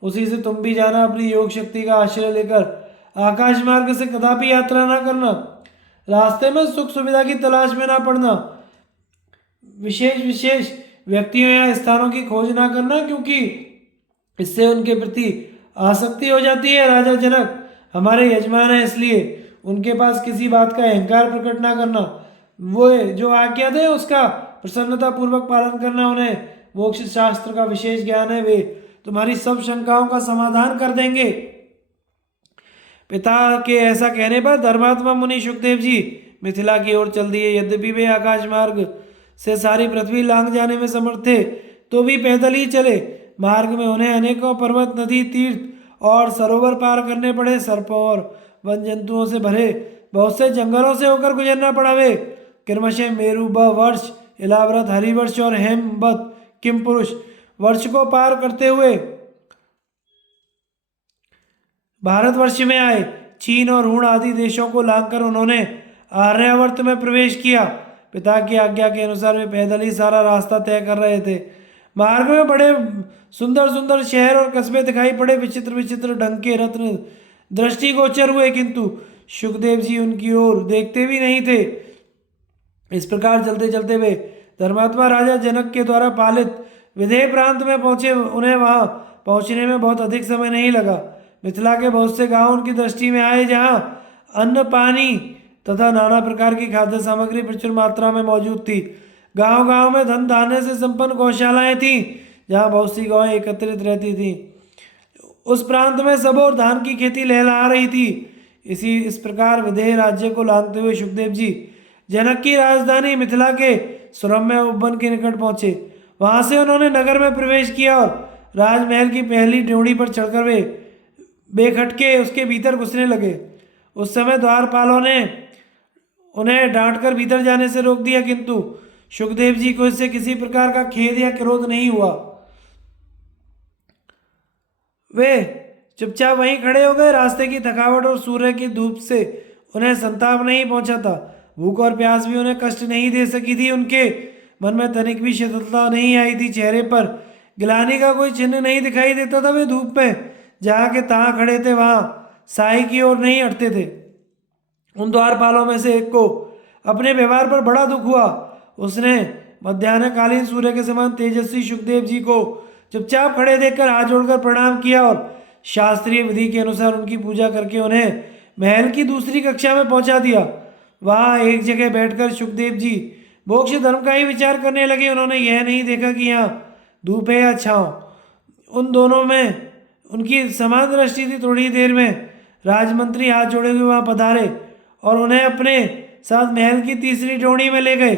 उसी से तुम भी जाना। अपनी योग शक्ति का आश्रय लेकर आकाश मार्ग से कदापि यात्रा ना करना। रास्ते में सुख सुविधा की तलाश में ना पड़ना। विशेष विशेष व्यक्तियों या स्थानों की खोज ना करना, क्योंकि इससे उनके प्रति आसक्ति हो जाती है। राजा जनक हमारे यजमान है, इसलिए उनके पास किसी बात का अहंकार प्रकट ना करना। वो जो आज्ञा दे उसका प्रसन्नता पूर्वक पालन करना। उन्हें मोक्ष शास्त्र का विशेष ज्ञान है, वे तुम्हारी सब शंकाओं का समाधान कर देंगे। पिता के ऐसा कहने पर धर्मात्मा मुनि सुखदेव जी मिथिला की ओर चल दिए। यद्यपि वे आकाश मार्ग से सारी पृथ्वी लांघ जाने में समर्थ थे, तो भी पैदल ही चले। मार्ग में उन्हें अनेकों पर्वत, नदी, तीर्थ और सरोवर पार करने पड़े। सर्पों और वन जंतुओं से भरे बहुत से जंगलों से होकर गुजरना पड़ा। वे क्रमशः मेरु, वर्ष, इलाव्रत, हरिवर्ष और हेमवत किमपुरुष वर्ष को पार करते हुए भारतवर्ष में आए। चीन और हूण आदि देशों को लांघकर उन्होंने आर्यावर्त में प्रवेश किया। पिता की आज्ञा के अनुसार वे पैदल ही सारा रास्ता तय कर रहे थे। मार्ग में बड़े सुंदर सुंदर शहर और कस्बे दिखाई पड़े। विचित्र विचित्र ढंग के रत्न दृष्टिगोचर हुए, किंतु सुखदेव जी उनकी ओर देखते भी नहीं थे। इस प्रकार चलते चलते वे धर्मात्मा राजा जनक के द्वारा पालित विदेह प्रांत में पहुंचे। उन्हें वहां पहुंचने में बहुत अधिक समय नहीं लगा। मिथिला के बहुत से गांव उनकी दृष्टि में आए, जहां अन्न, पानी तथा नाना प्रकार की खाद्य सामग्री प्रचुर मात्रा में मौजूद थी। गांव गांव में धन धान्य से संपन्न गौशालाएं थीं, जहां बहुत सी गौएं एकत्रित रहती थीं। उस प्रांत में सब और धान की खेती लहलहा रही थी। इस प्रकार विदेह राज्य को लांघते हुए सुखदेव जी जनक की राजधानी मिथिला के सुरम्य उपवन के निकट पहुंचे। वहां से उन्होंने नगर में प्रवेश किया और राजमहल की पहली ड्योढ़ी पर चढ़कर वे बेखटके उसके भीतर घुसने लगे। उस समय द्वारपालों ने उन्हें डांटकर भीतर जाने से रोक दिया, किंतु सुखदेव जी को इससे किसी प्रकार का खेद या क्रोध नहीं हुआ। वे चुपचाप वहीं खड़े हो गए। रास्ते की थकावट और सूर्य की धूप से उन्हें संताप नहीं पहुंचा था। भूख और प्यास भी उन्हें कष्ट नहीं दे सकी थी। उनके मन में तनिक भी शीतलता नहीं आई थी। चेहरे पर गिलानी का कोई चिन्ह नहीं दिखाई देता था। वे धूप में जहाँ के तहाँ खड़े थे, वहां साई की ओर नहीं हटते थे। उन द्वारपालों में से एक को अपने व्यवहार पर बड़ा दुख हुआ। उसने मध्याह्नकालीन सूर्य के समान तेजस्वी सुखदेव जी को चुपचाप खड़े देखकर हाथ जोड़कर प्रणाम किया और शास्त्रीय विधि के अनुसार उनकी पूजा करके उन्हें महल की दूसरी कक्षा में पहुंचा दिया। वहां एक जगह बैठकर सुखदेव जी मोक्ष धर्म का ही विचार करने लगे। उन्होंने यह नहीं देखा कि यहाँ धूप है या छाँव। उन दोनों में उनकी समान दृष्टि थी। थोड़ी देर में राजमंत्री हाथ जोड़े हुए वहां पधारे और उन्हें अपने साथ महल की तीसरी ड्योढ़ी में ले गए।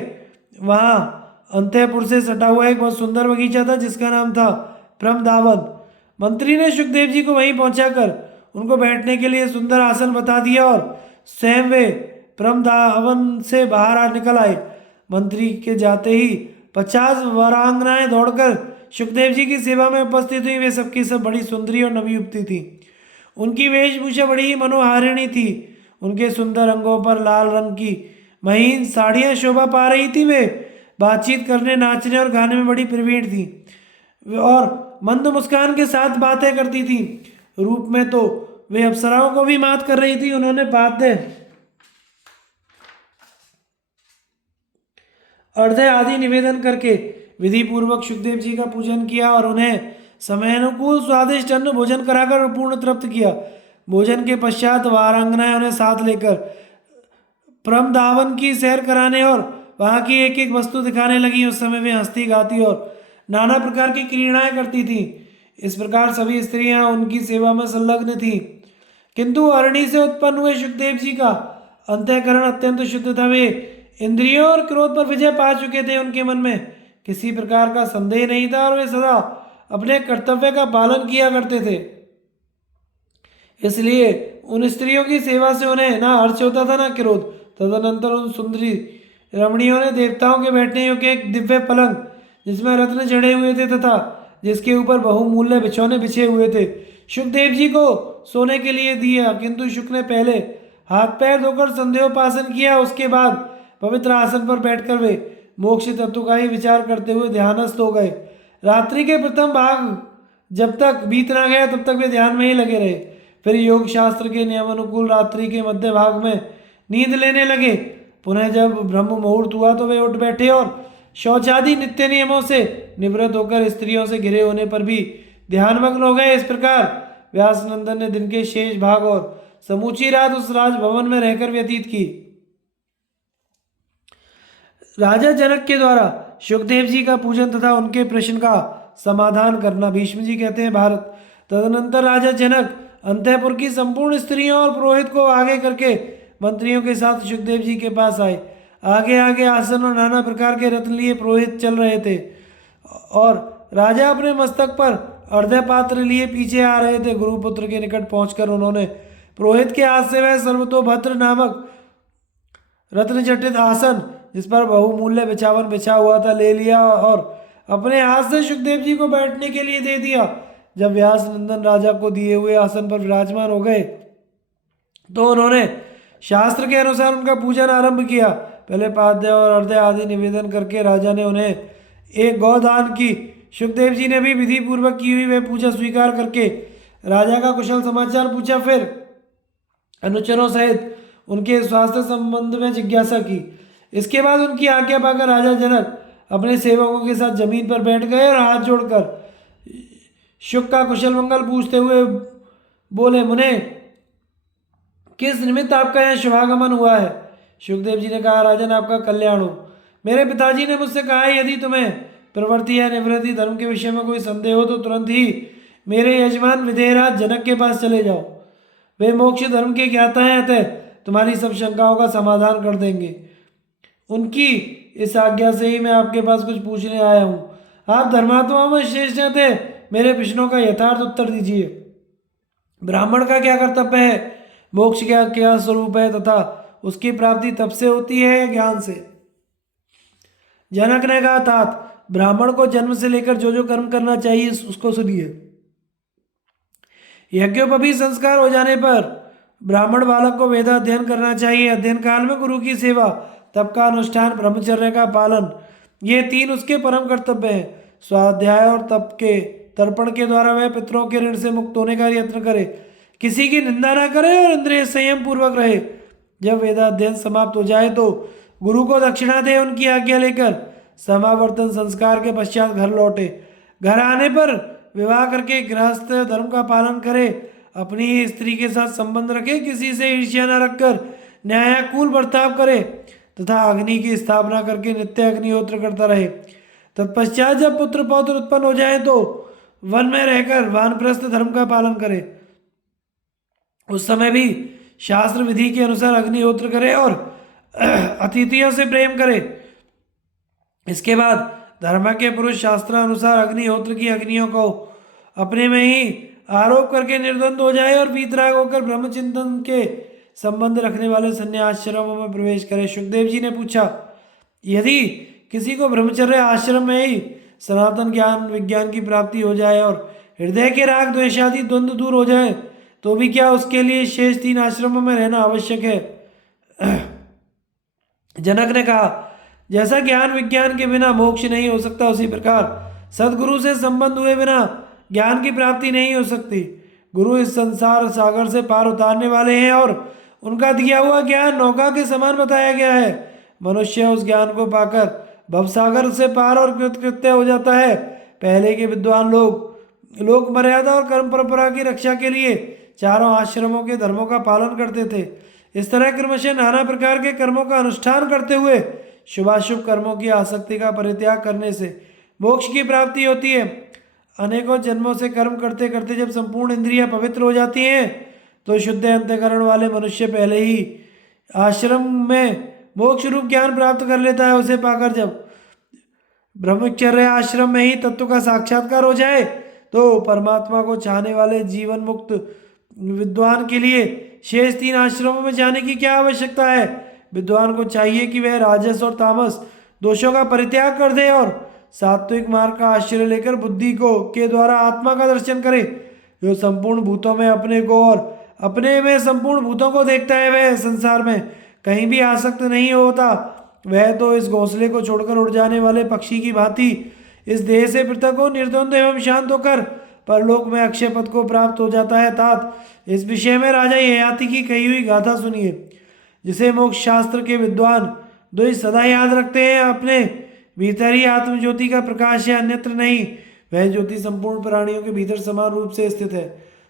वहां अंतःपुर से सटा हुआ एक बहुत सुंदर बगीचा था, जिसका नाम था प्रमदावन। मंत्री ने सुखदेव जी को वहीं पहुंचाकर उनको बैठने के लिए सुंदर आसन बता दिया और स्वयं वे प्रमदावन से बाहर आ निकल आए। मंत्री के जाते ही 50 वरांगनाएं दौड़कर सुखदेव जी की सेवा में उपस्थित हुई। वे सबकी सब बड़ी सुंदरी और नवयुवती थी। उनकी वेशभूषा बड़ी ही मनोहारिणी थी। उनके सुंदर अंगों पर लाल रंग की महीन साड़ियाँ शोभा पा रही थी। वे बातचीत करने, नाचने और गाने में बड़ी प्रवीण थी और मंद मुस्कान के साथ बातें करती थी। रूप में तो वे अप्सराओं को भी मात कर रही थी। उन्होंने पाद्य अर्घ्य आदि निवेदन करके विधि पूर्वक सुखदेव जी का पूजन किया और उन्हें समयानुकूल स्वादिष्ट अन्न भोजन कराकर पूर्ण तृप्त किया। भोजन के पश्चात वारांगनाएं उन्हें साथ लेकर प्रमदावन की सैर कराने और वहां की एक एक वस्तु दिखाने लगी। उस समय वे हंसती गाती और नाना प्रकार की क्रीड़ाएं करती थीं। इस प्रकार सभी स्त्रियां उनकी सेवा में संलग्न थीं। किंतु अरणी से उत्पन्न हुए सुखदेव जी का अंतःकरण अत्यंत शुद्ध था। वे इंद्रियों और क्रोध पर विजय पा चुके थे। उनके मन में किसी प्रकार का संदेह नहीं था और वे सदा अपने कर्तव्य का पालन किया करते थे। इसलिए उन स्त्रियों की सेवा से उन्हें ना हर्ष होता था ना क्रोध। तदनंतर उन सुंदरी रमणियों ने देवताओं के बैठने योग्य एक दिव्य पलंग जिसमें रत्न चढ़े हुए थे तथा जिसके ऊपर बहुमूल्य बिछौने बिछे हुए थे सुखदेव जी को सोने के लिए दिया। किंतु शुक ने पहले हाथ पैर धोकर संध्योपासन किया। उसके बाद पवित्र आसन पर बैठकर वे मोक्ष तत्व का ही विचार करते हुए ध्यानस्थ हो गए। रात्रि के प्रथम भाग जब तक बीत ना गया तब तक वे ध्यान में ही लगे रहे। फिर योग शास्त्र के नियम अनुकूल रात्रि के मध्य भाग में नींद लेने लगे। पुनः जब ब्रह्म मुहूर्त हुआ तो वे उठ बैठे और शौचादि नित्य नियमों से निवृत्त होकर स्त्रियों से घिरे होने पर भी ध्यानमग्न हो गए। इस प्रकार व्यास नंदन ने दिन के शेष भाग और समूची रात उस राजभवन में रहकर व्यतीत की। राजा जनक के द्वारा सुखदेव जी का पूजन तथा उनके प्रश्न का समाधान करना। भीष्म जी कहते हैं भारत तदनंतर राजा जनक अंतःपुर की संपूर्ण स्त्रियों और पुरोहित को आगे करके मंत्रियों के साथ सुखदेव जी के पास आए। आगे आगे आसन और नाना प्रकार के रत्न लिए पुरोहित चल रहे थे और राजा अपने मस्तक पर अर्धे पात्र लिए पीछे आ रहे थे। गुरुपुत्र के निकट पहुंचकर उन्होंने पुरोहित के हाथ से वह सर्वतोभद्र नामक रत्नजटित आसन जिस पर बहुमूल्य बिछावन बिछा हुआ था ले लिया और अपने हाथ से सुखदेव जी को बैठने के लिए दे दिया। जब व्यास नंदन राजा को दिए हुए आसन पर विराजमान हो गए तो उन्होंने शास्त्र के अनुसार उनका पूजन आरंभ किया। पहले पाद्य और अर्घ्य आदि निवेदन करके राजा ने उन्हें एक गौदान की। सुखदेव जी ने भी विधि पूर्वक की हुई वह पूजा स्वीकार करके राजा का कुशल समाचार पूछा। फिर अनुचरों सहित उनके स्वास्थ्य संबंध में जिज्ञासा की। इसके बाद उनकी आज्ञा पाकर राजा जनक अपने सेवकों के साथ जमीन पर बैठ गए और हाथ जोड़कर शुक का कुशल मंगल पूछते हुए बोले, मुने किस निमित्त आपका यहाँ शुभागमन हुआ है? सुखदेव जी ने कहा, राजन आपका कल्याण हो। मेरे पिताजी ने मुझसे कहा है यदि तुम्हें प्रवृत्ति या निवृत्ति धर्म के विषय में कोई संदेह हो तो तुरंत ही मेरे यजमान विदेहराज जनक के पास चले जाओ। वे मोक्ष धर्म के ज्ञाता हैं, अतः तुम्हारी सब शंकाओं का समाधान कर देंगे। उनकी इस आज्ञा से ही मैं आपके पास कुछ पूछने आया हूँ। आप धर्मात्माओं में श्रेष्ठ थे, मेरे प्रश्नों का यथार्थ उत्तर दीजिए। ब्राह्मण का क्या कर्तव्य है? मोक्ष क्या क्या स्वरूप है तथा उसकी प्राप्ति तप से होती है या ज्ञान से? जनक ने कहा, तात ब्राह्मण को जन्म से लेकर जो जो कर्म करना चाहिए उसको सुनिए। यज्ञोपवी संस्कार हो जाने पर ब्राह्मण बालक को वेदाध्ययन करना चाहिए। अध्ययन काल में गुरु की सेवा, तप का अनुष्ठान, ब्रह्मचर्य का पालन, ये तीन उसके परम कर्तव्य हैं। स्वाध्याय और तप के तर्पण के द्वारा वह पितरों के ऋण से मुक्त होने का यत्न करे, किसी की निंदा न करे और इंद्रिय संयम पूर्वक रहे। जब वेदाध्ययन समाप्त हो जाए तो गुरु को दक्षिणा दे, उनकी आज्ञा लेकर समावर्तन संस्कार के पश्चात घर लौटे। घर आने पर विवाह करके गृहस्थ धर्म का पालन करे, अपनी स्त्री के साथ संबंध रखे, किसी से ईर्ष्या न रखकर न्यायाकूल बर्ताव करे तथा अग्नि की स्थापना करके नित्य अग्निहोत्र करता रहे। तत्पश्चात जब पुत्र पौत्र उत्पन्न हो जाए तो वन में रहकर वानप्रस्थ धर्म का पालन करे। उस समय भी शास्त्र विधि के अनुसार अग्निहोत्र करे और अतिथियों से प्रेम करे। इसके बाद धर्म के पुरुष शास्त्रानुसार अग्निहोत्र की अग्नियों को अपने में ही आरोप करके निर्द्वंद हो जाए और वीतराग होकर ब्रह्मचिंतन के संबंध रखने वाले संन्यासाश्रमों में प्रवेश करे। सुखदेव जी ने पूछा, यदि किसी को ब्रह्मचर्य आश्रम में ही सनातन ज्ञान विज्ञान की प्राप्ति हो जाए और हृदय के राग द्वेषादि द्वंद्व दूर हो जाए तो भी क्या उसके लिए शेष 3 आश्रमों में रहना आवश्यक है? जनक ने कहा, जैसा ज्ञान विज्ञान के बिना मोक्ष नहीं हो सकता, उसी प्रकार सदगुरु से संबंध हुए बिना ज्ञान की प्राप्ति नहीं हो सकती। गुरु इस संसार सागर से पार उतारने वाले हैं और उनका दिया हुआ ज्ञान नौका के समान बताया गया है। मनुष्य उस ज्ञान को पाकर भवसागर से पार और कृतकृत्य हो जाता है। पहले के विद्वान लोक मर्यादा और कर्म परंपरा की रक्षा के लिए चारों आश्रमों के धर्मों का पालन करते थे। इस तरह क्रमशः नाना प्रकार के कर्मों का अनुष्ठान करते हुए शुभाशुभ कर्मों की आसक्ति का परित्याग करने से मोक्ष की प्राप्ति होती है। अनेकों जन्मों से कर्म करते करते जब संपूर्ण इंद्रियां पवित्र हो जाती हैं तो शुद्ध अंतःकरण वाले मनुष्य पहले ही आश्रम में मोक्ष रूप ज्ञान प्राप्त कर लेता है। उसे पाकर जब ब्रह्मचर्य आश्रम में ही तत्व का साक्षात्कार हो जाए तो परमात्मा को चाहने वाले जीवन मुक्त विद्वान के लिए शेष 3 आश्रमों में जाने की क्या आवश्यकता है। विद्वान को चाहिए कि वह राजस और तामस दोषों का परित्याग कर दे और सात्विक मार्ग का आश्रय लेकर बुद्धि को के द्वारा आत्मा का दर्शन करे, जो संपूर्ण भूतों में अपने को और अपने में संपूर्ण भूतों को देखता है। वह संसार में कहीं भी आसक्त नहीं होता। वह तो इस घोंसले को छोड़कर उड़ जाने वाले पक्षी की भांति इस देह से पृथक हो निर्द्वंद एवं शांत होकर परलोक में अक्षय पद को प्राप्त हो जाता है। तात इस विषय में राजा ययाति की कही हुई गाथा सुनिए, जिसे मोक्ष शास्त्र के विद्वान द्विज सदा याद रखते हैं। अपने भीतर ही आत्मज्योति का प्रकाश है, अन्यत्र नहीं। वह ज्योति संपूर्ण प्राणियों के भीतर समान रूप से स्थित है।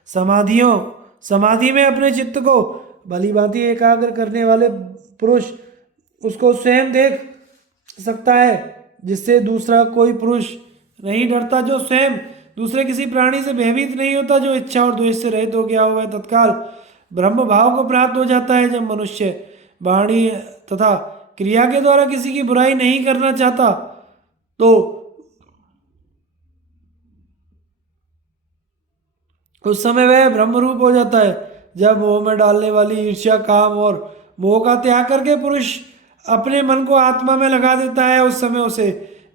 समाधि में अपने चित्त को भली भांति एकाग्र करने वाले पुरुष उसको स्वयं देख सकता है, जिससे दूसरा कोई पुरुष नहीं डरता, जो स्वयं दूसरे किसी प्राणी से भयभीत नहीं होता, जो इच्छा और द्वेष से रहित हो गया हो वह तत्काल ब्रह्म भाव को प्राप्त हो जाता है। जब मनुष्य वाणी तथा क्रिया के द्वारा किसी की बुराई नहीं करना चाहता तो उस समय वह ब्रह्मरूप हो जाता है। जब मोह में डालने वाली ईर्ष्या, काम और मोह का त्याग करके पुरुष अपने मन को आत्मा में लगा देता है, उस समय उसे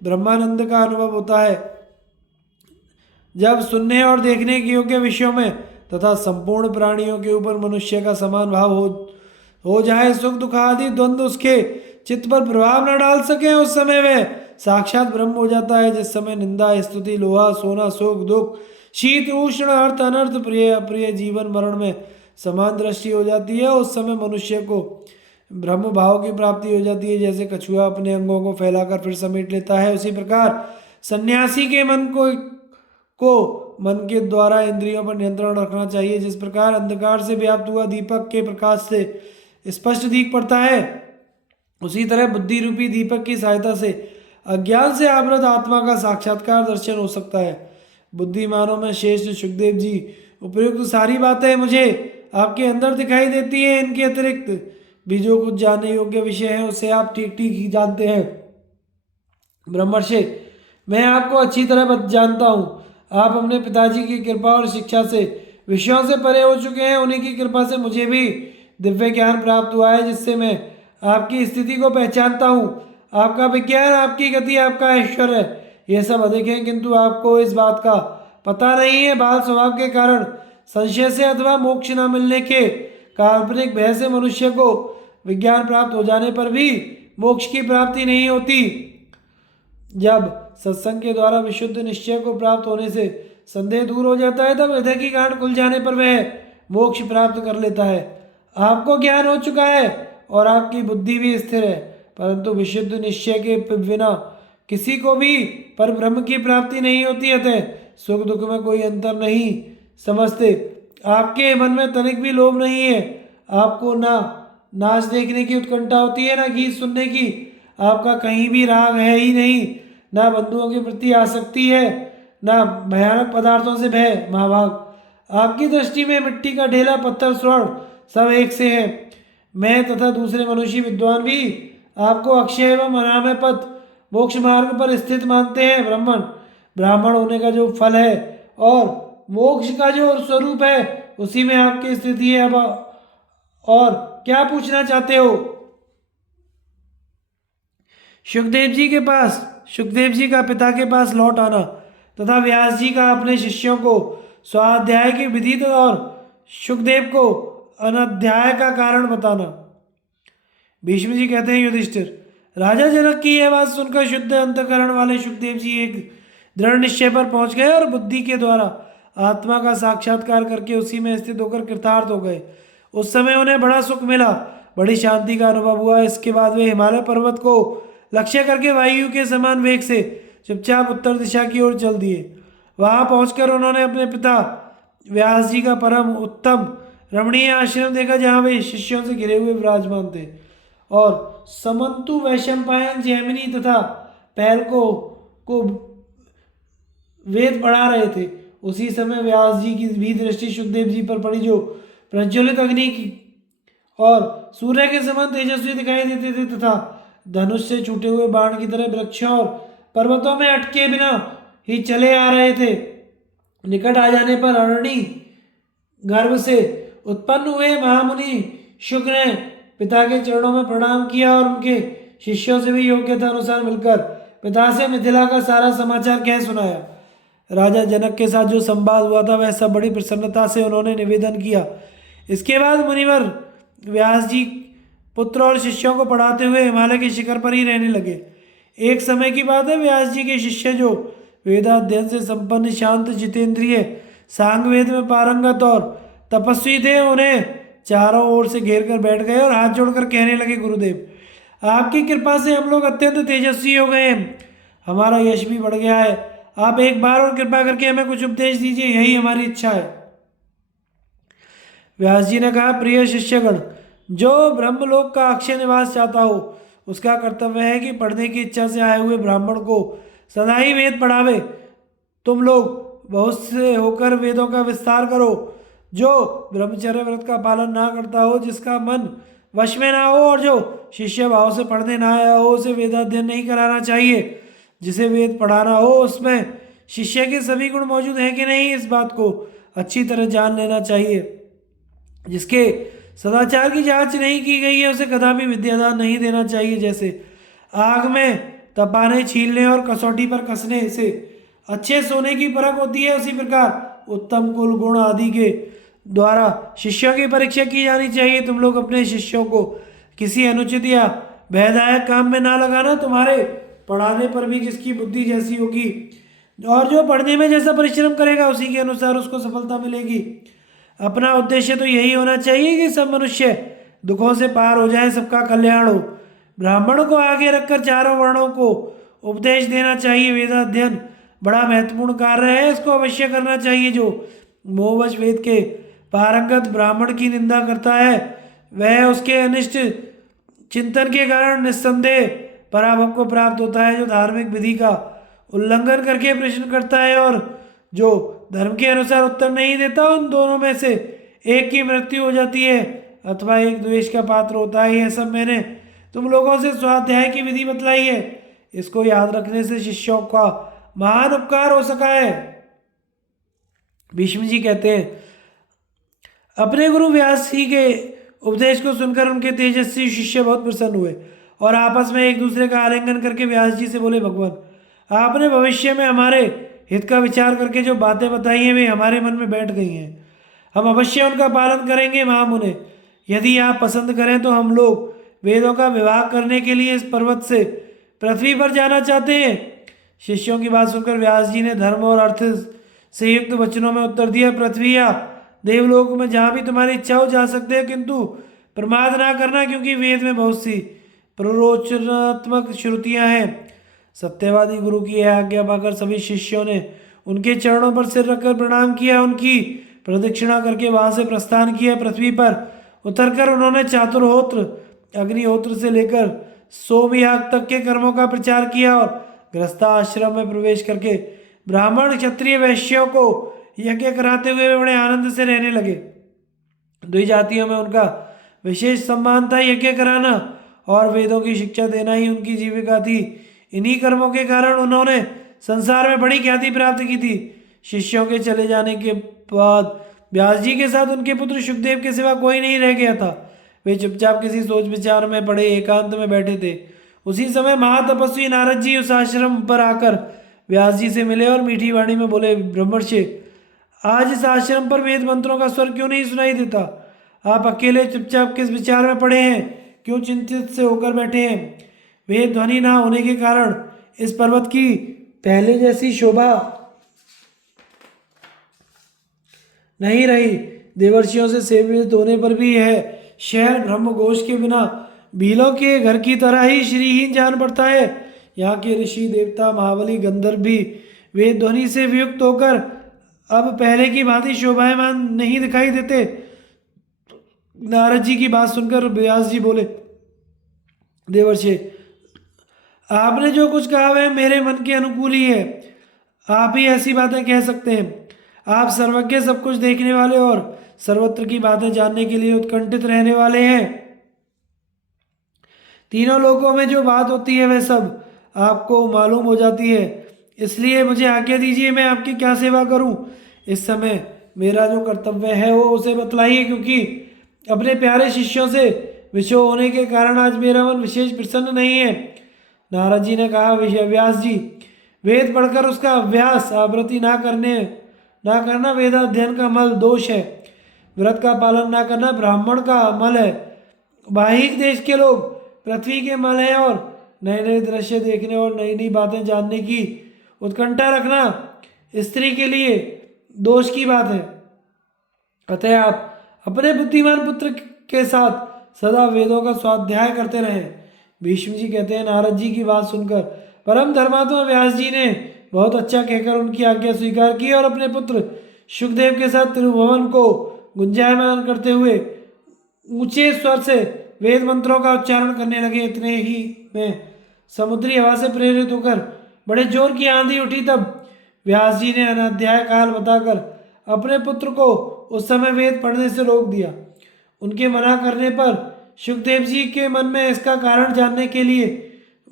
ब्रह्मानंद का अनुभव होता है। जब सुनने और देखने के योग्य विषयों में तथा संपूर्ण प्राणियों के ऊपर मनुष्य का समान भाव हो जाए, सुख दुख आदि द्वंद्व उसके चित्त पर प्रभाव न डाल सके, उस समय वह साक्षात ब्रह्म हो जाता है। जिस समय निंदा, स्तुति, लोहा, सोना, सुख दुख, शीत उष्ण, अर्थ अनर्थ, प्रिय अप्रिय, जीवन मरण में समान दृष्टि हो जाती है, उस समय मनुष्य को ब्रह्म भाव की प्राप्ति हो जाती है। जैसे कछुआ अपने अंगों को फैलाकर फिर समेट लेता है, उसी प्रकार सन्यासी के मन को मन के द्वारा इंद्रियों पर नियंत्रण रखना चाहिए। जिस प्रकार अंधकार से व्याप्त हुआ दीपक के प्रकाश से स्पष्ट दिख पड़ता है, उसी तरह बुद्धि रूपी दीपक की सहायता से अज्ञान से आवृत आत्मा का साक्षात्कार दर्शन हो सकता है। बुद्धिमानों में श्रेष्ठ सुखदेव जी उपयुक्त सारी बातें मुझे आपके अंदर दिखाई देती हैं। इनके अतिरिक्त भी जो कुछ जानने योग्य विषय है उसे आप ठीक ठीक ही जानते हैं। ब्रह्मर्षि, मैं आपको अच्छी तरह जानता हूँ। आप अपने पिताजी की कृपा और शिक्षा से विषयों से परे हो चुके हैं। उन्हीं की कृपा से मुझे भी दिव्य ज्ञान प्राप्त हुआ है, जिससे मैं आपकी स्थिति को पहचानता हूँ। आपका विज्ञान, आपकी गति, आपका ऐश्वर्य, ये सब अधिक है, किंतु आपको इस बात का पता नहीं है। बाल स्वभाव के कारण संशय से अथवा मोक्ष न मिलने के काल्पनिक भय से मनुष्य को विज्ञान प्राप्त हो जाने पर भी मोक्ष की प्राप्ति नहीं होती। जब सत्संग के द्वारा विशुद्ध निश्चय को प्राप्त होने से संदेह दूर हो जाता है, तब हृदय की गांठ खुल जाने पर वह मोक्ष प्राप्त कर लेता है। आपको ज्ञान हो चुका है और आपकी बुद्धि भी स्थिर है, परंतु विशुद्ध निश्चय के बिना किसी को भी पर ब्रह्म की प्राप्ति नहीं होती। अतः सुख दुख में कोई अंतर नहीं समझते। आपके मन में तनिक भी लोभ नहीं है। आपको ना नाच देखने की उत्कंठा होती है, ना गीत सुनने की। आपका कहीं भी राग है ही नहीं, ना बंधुओं के प्रति आसक्ति है, ना भयानक पदार्थों से भय। महाभाग, आपकी दृष्टि में मिट्टी का ढेला, पत्थर, स्वर्ण सब एक से है। मैं तथा दूसरे मनुष्य विद्वान भी आपको अक्षय एवं अनामय पद मोक्ष मार्ग पर स्थित मानते हैं। ब्राह्मण होने का जो फल है और मोक्ष का जो स्वरूप है, उसी में आपकी स्थिति है। अब और क्या पूछना चाहते हो? सुखदेव जी का पिता के पास लौट आना तथा व्यास जी का अपने शिष्यों को स्वाध्याय की विधि और सुखदेव को अनध्याय का कारण बताना। भीष्म जी कहते हैं, युधिष्ठिर, राजा जनक की यह बात सुनकर शुद्ध अंतकरण वाले सुखदेव जी एक दृढ़ निश्चय पर पहुंच गए और बुद्धि के द्वारा आत्मा का साक्षात्कार करके उसी में स्थित होकर कृतार्थ हो गए। उस समय उन्हें बड़ा सुख मिला, बड़ी शांति का अनुभव हुआ। इसके बाद वे हिमालय पर्वत को लक्ष्य करके वायु के समान वेग से चुपचाप उत्तर दिशा की ओर चल दिए। वहां पहुंचकर उन्होंने अपने पिता व्यास जी का परम उत्तम रमणीय आश्रम देखा, जहां वे शिष्यों से घिरे हुए विराजमान थे और समंतु वैशंपायन जैमिनी तथा पैलको वेद पढ़ा रहे थे। उसी समय व्यास जी की भी दृष्टि सुखदेव जी पर पड़ी, जो प्रज्वलित अग्नि की और सूर्य के समान तेजस्वी दिखाई देते थे तथा धनुष से छूटे हुए बाण की तरह वृक्षों और पर्वतों में अटके बिना ही चले आ रहे थे। निकट आ जाने पर अरणी गर्भ से उत्पन्न हुए महामुनि शुक्र ने पिता के चरणों में प्रणाम किया और उनके शिष्यों से भी योग्यता अनुसार मिलकर पिता से मिथिला का सारा समाचार कह सुनाया। राजा जनक के साथ जो संवाद हुआ था वह सब बड़ी प्रसन्नता से उन्होंने निवेदन किया। इसके बाद मुनिवर व्यास जी पुत्र और शिष्यों को पढ़ाते हुए हिमालय के शिखर पर ही रहने लगे। एक समय की बात है, व्यास जी के शिष्य जो वेदाध्ययन से संपन्न शांत जितेंद्रिय सांग वेद में पारंगत और तपस्वी थे, उन्हें चारों ओर से घेर कर बैठ गए और हाथ जोड़कर कहने लगे, गुरुदेव आपकी कृपा से हम लोग अत्यंत तेजस्वी हो गए हैं, हमारा यश भी बढ़ गया है। आप एक बार और कृपा करके हमें कुछ उपदेश दीजिए, यही हमारी इच्छा है। व्यास जी ने कहा, प्रिय शिष्यगण, जो ब्रह्मलोक का अक्षय निवास चाहता हो उसका कर्तव्य है कि पढ़ने की इच्छा से आए हुए ब्राह्मण को सदा ही वेद पढ़ावे। तुम लोग बहुत से होकर वेदों का विस्तार करो। जो ब्रह्मचर्य व्रत का पालन ना करता हो, जिसका मन वश में ना हो और जो शिष्य भाव से पढ़ने ना आया हो, उसे वेदाध्ययन नहीं कराना चाहिए। जिसे वेद पढ़ाना हो उसमें शिष्य के सभी गुण मौजूद हैं कि नहीं, इस बात को अच्छी तरह जान लेना चाहिए। जिसके सदाचार की जांच नहीं की गई है उसे कदापि विद्यादान नहीं देना चाहिए। जैसे आग में तपाने, छीलने और कसौटी पर कसने से अच्छे सोने की परख होती है, उसी प्रकार उत्तम कुल गुण आदि के द्वारा शिष्यों की परीक्षा की जानी चाहिए। तुम लोग अपने शिष्यों को किसी अनुचित या भयदायक काम में ना लगाना। तुम्हारे पढ़ाने पर भी जिसकी बुद्धि जैसी होगी और जो पढ़ने में जैसा परिश्रम करेगा उसी के अनुसार उसको सफलता मिलेगी। अपना उद्देश्य तो यही होना चाहिए कि सब मनुष्य दुखों से पार हो जाए, सबका कल्याण हो। ब्राह्मण को आगे रखकर चारों वर्णों को उपदेश देना चाहिए। वेदाध्ययन बड़ा महत्वपूर्ण कार्य है, इसको अवश्य करना चाहिए। जो मोहवश वेद के पारंगत ब्राह्मण की निंदा करता है वह उसके अनिष्ट चिंतन के कारण निस्संदेह पराभव को प्राप्त होता है। जो धार्मिक विधि का उल्लंघन करके प्रश्न करता है और जो धर्म के अनुसार उत्तर नहीं देता, उन दोनों में से एक की मृत्यु हो जाती है अथवा एक द्वेष का पात्र होता है। यह सब मैंने तुम लोगों से स्वाध्याय की विधि बतलाई है। इसको याद रखने से शिष्यों का महान उपकार हो सका है। भीष्म जी कहते हैं, अपने गुरु व्यास जी के उपदेश को सुनकर उनके तेजस्वी शिष्य बहुत प्रसन्न हुए और आपस में एक दूसरे का आलिंगन करके व्यास जी से बोले, भगवान आपने भविष्य में हमारे हित का विचार करके जो बातें बताई हैं वे हमारे मन में बैठ गई हैं। हम अवश्य उनका पालन करेंगे। महामुने, यदि आप पसंद करें तो हम लोग वेदों का विवाह करने के लिए इस पर्वत से पृथ्वी पर जाना चाहते हैं। शिष्यों की बात सुनकर व्यास जी ने धर्म और अर्थ से युक्त वचनों में उत्तर दिया, पृथ्वी या देवलोक में जहाँ भी तुम्हारी इच्छा हो जा सकते हैं, किंतु प्रमाद ना करना, क्योंकि वेद में बहुत सी प्ररोचनात्मक श्रुतियाँ हैं। सत्यवादी गुरु की यह आज्ञा पाकर सभी शिष्यों ने उनके चरणों पर सिर रखकर प्रणाम किया, उनकी प्रदक्षिणा करके वहां से प्रस्थान किया। पृथ्वी पर उतरकर उन्होंने चातुर्होत्र, अग्निहोत्र से लेकर सोमयाग तक के कर्मों का प्रचार किया और गृहस्थाश्रम में प्रवेश करके ब्राह्मण, क्षत्रिय, वैश्यों को यज्ञ कराते हुए बड़े आनंद से रहने लगे। दुई जातियों में उनका विशेष सम्मान था। यज्ञ कराना और वेदों की शिक्षा देना ही उनकी जीविका थी। इन्हीं कर्मों के कारण उन्होंने संसार में बड़ी ख्याति प्राप्त की थी। शिष्यों के चले जाने के बाद व्यास जी के साथ उनके पुत्र सुखदेव के सिवा कोई नहीं रह गया था। वे चुपचाप किसी सोच विचार में पड़े एकांत में बैठे थे। उसी समय महातपस्वी नारद जी उस आश्रम पर आकर व्यास जी से मिले और मीठी वाणी में बोले, ब्रह्मर्षि, आज इस आश्रम पर वेद मंत्रों का स्वर क्यों नहीं सुनाई देता? आप अकेले चुपचाप किस विचार में पड़े हैं? क्यों चिंतित से होकर बैठे हैं? वेद ध्वनि ना होने के कारण इस पर्वत की पहले जैसी शोभा नहीं रही। देवर्षियों से सेवित होने पर भी यह शहर ब्रह्मघोष के बिना भीलों के घर की तरह ही श्रीहीन जान पड़ता है। यहाँ के ऋषि देवता महाबली गंधर्व भी वेद ध्वनि से वियुक्त होकर अब पहले की भांति शोभायमान नहीं दिखाई देते। नारद जी की बात सुनकर व्यास जी बोले, देवर्षि, आपने जो कुछ कहा वह मेरे मन के अनुकूल ही है। आप ही ऐसी बातें कह सकते हैं। आप सर्वज्ञ, सब कुछ देखने वाले और सर्वत्र की बातें जानने के लिए उत्कंठित रहने वाले हैं। तीनों लोकों में जो बात होती है वह सब आपको मालूम हो जाती है। इसलिए मुझे आज्ञा दीजिए, मैं आपकी क्या सेवा करूं। इस समय मेरा जो कर्तव्य है वो उसे बतलाइए, क्योंकि अपने प्यारे शिष्यों से विछोह होने के कारण आज मेरा मन विशेष प्रसन्न नहीं है। नारद जी ने कहा, व्यास जी, वेद पढ़कर उसका अभ्यास आवृत्ति ना करना वेदाध्ययन का मल दोष है। व्रत का पालन ना करना ब्राह्मण का मल है। बाहिक देश के लोग पृथ्वी के मल है और नए नए दृश्य देखने और नई नई बातें जानने की उत्कंठा रखना स्त्री के लिए दोष की बात है। अतः आप अपने बुद्धिमान पुत्र के साथ सदा वेदों का स्वाध्याय करते रहें। भीष्म जी कहते हैं, नारद जी की बात सुनकर परम धर्मात्मा व्यास जी ने बहुत अच्छा कहकर उनकी आज्ञा स्वीकार की और अपने पुत्र सुखदेव के साथ त्रिभुवन को गुंजायमान करते हुए ऊंचे स्वर से वेद मंत्रों का उच्चारण करने लगे। इतने ही में समुद्री हवा से प्रेरित होकर बड़े जोर की आंधी उठी। तब व्यास जी ने अनाध्याय काल बताकर अपने पुत्र को उस समय वेद पढ़ने से रोक दिया। उनके मना करने पर सुखदेव जी के मन में इसका कारण जानने के लिए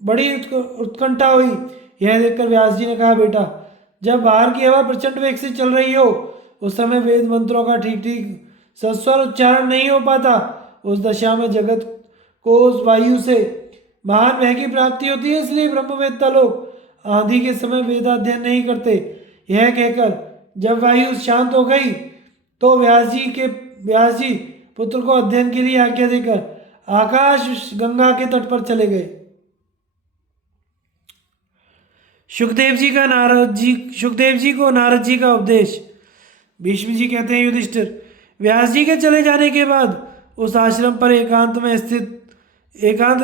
बड़ी उत्कंठा हुई। यह देखकर व्यास जी ने कहा, बेटा, जब बाहर की हवा प्रचंड वेग से चल रही हो उस समय वेद मंत्रों का ठीक ठीक सस्वर उच्चारण नहीं हो पाता। उस दशा में जगत को उस वायु से महान भय की प्राप्ति होती है। इसलिए ब्रह्मवेत्ता लोग आंधी के समय वेदाध्ययन नहीं करते। यह कहकर जब वायु शांत हो गई तो व्यास जी पुत्र को अध्ययन के लिए आज्ञा देकर आकाश गंगा के तट पर चले गए। सुखदेव जी को नारद जी का उपदेश। भीष्म जी कहते हैं, युधिष्ठिर, व्यास जी के चले जाने के बाद उस आश्रम पर एकांत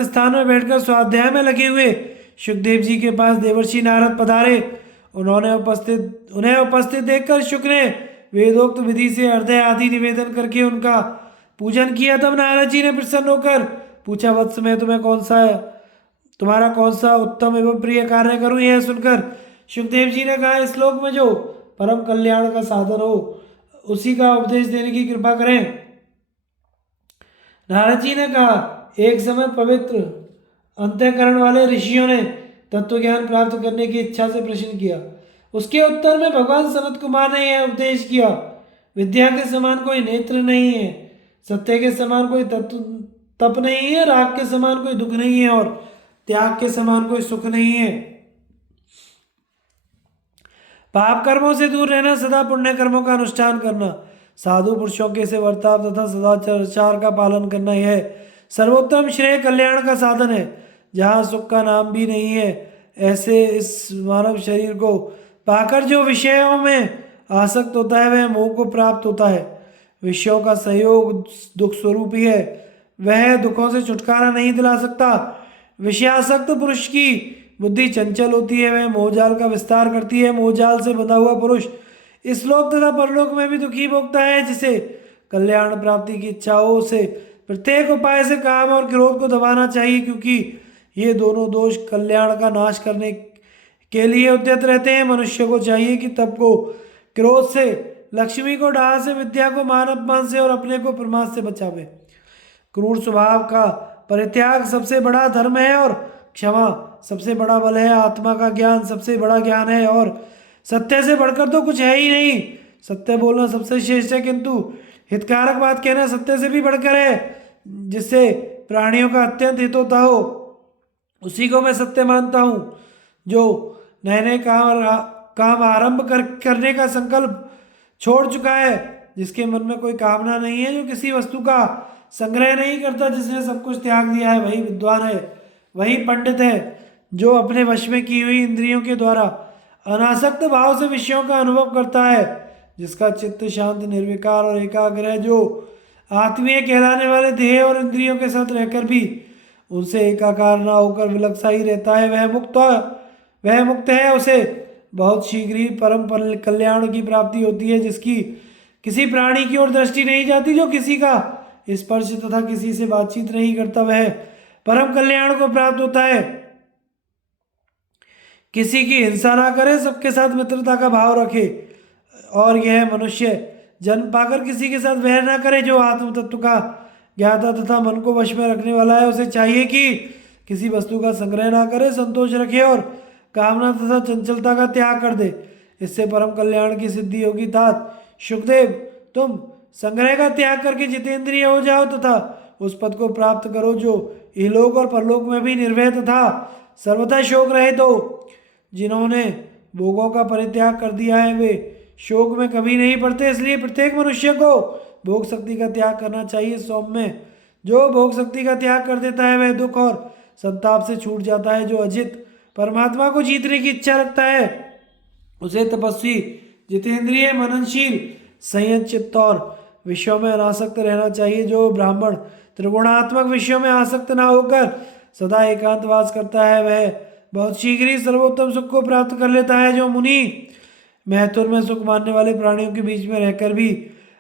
स्थान में बैठकर स्वाध्याय में लगे हुए सुखदेव जी के पास देवर्षि नारद पधारे। उन्हें उपस्थित देखकर शुक ने वेदोक्त विधि से हृदय आदि निवेदन करके उनका पूजन किया। तब नारद जी ने प्रसन्न होकर पूछा, वत्स, मैं तुम्हारा कौन सा उत्तम एवं प्रिय कार्य करूं। यह सुनकर सुखदेव जी ने कहा, इस श्लोक में जो परम कल्याण का साधन हो उसी का उपदेश देने की कृपा करें। नारद जी ने कहा, एक समय पवित्र अंतःकरण वाले ऋषियों ने तत्व ज्ञान प्राप्त करने की इच्छा से प्रश्न किया। उसके उत्तर में भगवान सनत कुमार ने यह उपदेश किया, विद्या के समान कोई नेत्र नहीं है, सत्य के समान कोई तप नहीं है, राग के समान कोई दुख नहीं है और त्याग के समान कोई सुख नहीं है। पाप कर्मों से दूर रहना, सदा पुण्य कर्मों का अनुष्ठान करना, साधु पुरुषों के से वर्ताव तथा सदाचार का पालन करना, यह सर्वोत्तम श्रेय कल्याण का साधन है। जहाँ सुख का नाम भी नहीं है, ऐसे इस मानव शरीर को पाकर जो विषयों में आसक्त होता है वह मोह को प्राप्त होता है। विषयों का सहयोग दुख स्वरूप ही है, वह दुखों से छुटकारा नहीं दिला सकता। विषयासक्त पुरुष की बुद्धि चंचल होती है, वह मोहजाल का विस्तार करती है। मोहजाल से बंधा हुआ पुरुष इस लोक तथा परलोक में भी दुखी भोगता है। जिसे कल्याण प्राप्ति की इच्छा हो उसे प्रत्येक उपाय से काम और क्रोध को दबाना चाहिए, क्योंकि ये दोनों दोष कल्याण का नाश करने के लिए उद्यत रहते हैं। मनुष्य को चाहिए कि तप को क्रोध से, लक्ष्मी को डाह से, विद्या को मान अपमान से और अपने को प्रमाद से बचावे। क्रूर स्वभाव का परित्याग सबसे बड़ा धर्म है और क्षमा सबसे बड़ा बल है। आत्मा का ज्ञान सबसे बड़ा ज्ञान है और सत्य से बढ़कर तो कुछ है ही नहीं। सत्य बोलना सबसे श्रेष्ठ है, किंतु हितकारक बात कहना सत्य से भी बढ़कर है। जिससे प्राणियों का अत्यंत हित होता हो उसी को मैं सत्य मानता हूँ। जो नए नए काम आरंभ करने का संकल्प छोड़ चुका है, जिसके मन में कोई कामना नहीं है, जो किसी वस्तु का संग्रह नहीं करता, जिसने सब कुछ त्याग दिया है, वही विद्वान है, वही पंडित है। जो अपने वश में की हुई इंद्रियों के द्वारा अनासक्त भाव से विषयों का अनुभव करता है, जिसका चित्त शांत निर्विकार और एकाग्र है, जो आत्मीय कहलाने वाले देह और इंद्रियों के साथ रहकर भी उनसे एकाकार ना होकर विलक्षण ही रहता है, वह मुक्त है। उसे बहुत शीघ्र ही परम कल्याण की प्राप्ति होती है, जिसकी किसी प्राणी की ओर दृष्टि नहीं जाती, जो किसी का स्पर्श तथा किसी से बातचीत नहीं करता, वह परम कल्याण को प्राप्त होता है। किसी की हिंसा ना करे, सबके साथ मित्रता का भाव रखे, और यह मनुष्य जन्म पाकर किसी के साथ वैर ना करे, जो आत्म तत्व का ज्ञाता तथा मन को वश में रखने वाला है। उसे चाहिए कि किसी वस्तु का संग्रह ना करे, संतोष रखे और कामना तथा चंचलता का त्याग कर दे। इससे परम कल्याण की सिद्धि होगी। तात सुखदेव, तुम संग्रह का त्याग करके जितेंद्रिय हो जाओ तथा उस पद को प्राप्त करो जो इहलोक और परलोक में भी निर्भय तथा सर्वथा शोक रहित हो। जिन्होंने भोगों का परित्याग कर दिया है, वे शोक में कभी नहीं पड़ते। इसलिए प्रत्येक मनुष्य को भोग शक्ति का त्याग करना चाहिए। सौम्य, जो भोग शक्ति का त्याग कर देता है, वह दुख और संताप से छूट जाता है। जो अजित परमात्मा को जीतने की इच्छा रखता है, उसे तपस्वी, जितेंद्रिय, मननशील, संयत चित्त और विषयों में अनासक्त रहना चाहिए। जो ब्राह्मण त्रिगुणात्मक विषयों में आसक्त ना होकर सदा एकांतवास करता है, वह बहुत शीघ्र ही सर्वोत्तम सुख को प्राप्त कर लेता है। जो मुनि महत्व में सुख मानने वाले प्राणियों के बीच में रहकर भी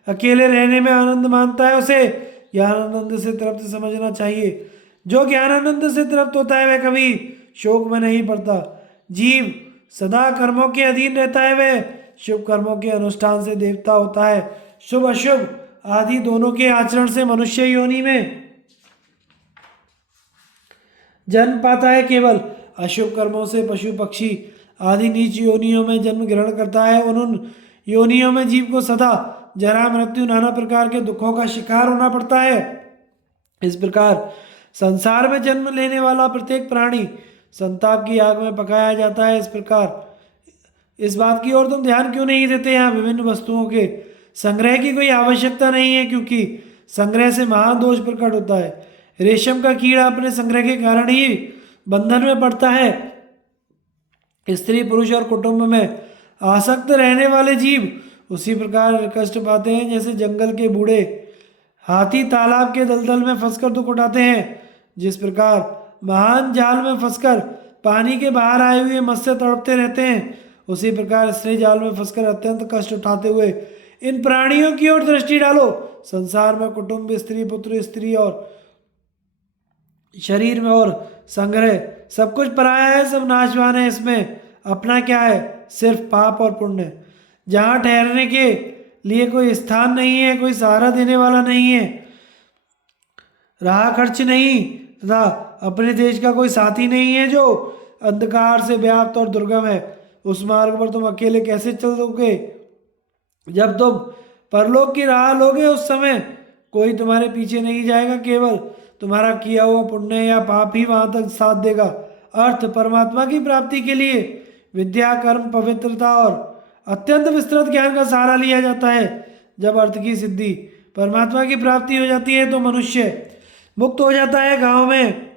अकेले रहने में आनंद मानता है, उसे ज्ञानानंद से तृप्त समझना चाहिए। जो ज्ञानानंद से तृप्त होता है, वह कभी शोक में नहीं पड़ता। जीव सदा कर्मों के अधीन रहता है, वह शुभ कर्मों के अनुष्ठान से देवता होता है। शुभ अशुभ आदि दोनों के आचरण से मनुष्य योनि में जन्म पाता है। केवल अशुभ कर्मों से पशु पक्षी आदि नीच योनियों में जन्म ग्रहण करता है। उन योनियों में जीव को सदा जरा, मृत्यु, नाना प्रकार के दुखों का शिकार होना पड़ता है। इस प्रकार संसार में जन्म लेने वाला प्रत्येक प्राणी संताप की आग में पकाया जाता है। इस प्रकार इस बात की ओर तुम ध्यान क्यों नहीं देते? यहाँ विभिन्न वस्तुओं के संग्रह की कोई आवश्यकता नहीं है, क्योंकि संग्रह से महान दोष प्रकट होता है। रेशम का कीड़ा अपने संग्रह के कारण ही बंधन में पड़ता है। स्त्री, पुरुष और कुटुंब में आसक्त रहने वाले जीव उसी प्रकार कष्ट पाते हैं जैसे जंगल के बूढ़े हाथी तालाब के दलदल में फंसकर दुख उठाते हैं। जिस प्रकार महान जाल में फंसकर पानी के बाहर आए हुए मत्स्य तड़पते रहते हैं, उसी प्रकार स्त्री जाल में फंसकर अत्यंत कष्ट उठाते हुए इन प्राणियों की ओर दृष्टि डालो। संसार में कुटुंब, स्त्री, पुत्र, स्त्री और शरीर में और संग्रह सब कुछ पराया है, सब नाशवान है। इसमें अपना क्या है? सिर्फ पाप और पुण्य। जहाँ ठहरने के लिए कोई स्थान नहीं है, कोई सहारा देने वाला नहीं है, राह खर्च नहीं तथा अपने देश का कोई साथी नहीं है, जो अंधकार से व्याप्त और दुर्गम है, उस मार्ग पर तुम अकेले कैसे चल दोगे? जब तुम परलोक की राह लोगे, उस समय कोई तुम्हारे पीछे नहीं जाएगा। केवल तुम्हारा किया हुआ पुण्य या पाप ही वहां तक साथ देगा। अर्थ परमात्मा की प्राप्ति के लिए विद्या, कर्म, पवित्रता और अत्यंत विस्तृत ज्ञान का सहारा लिया जाता है। जब अर्थ की सिद्धि, परमात्मा की प्राप्ति हो जाती है, तो मनुष्य मुक्त हो जाता है। गांव में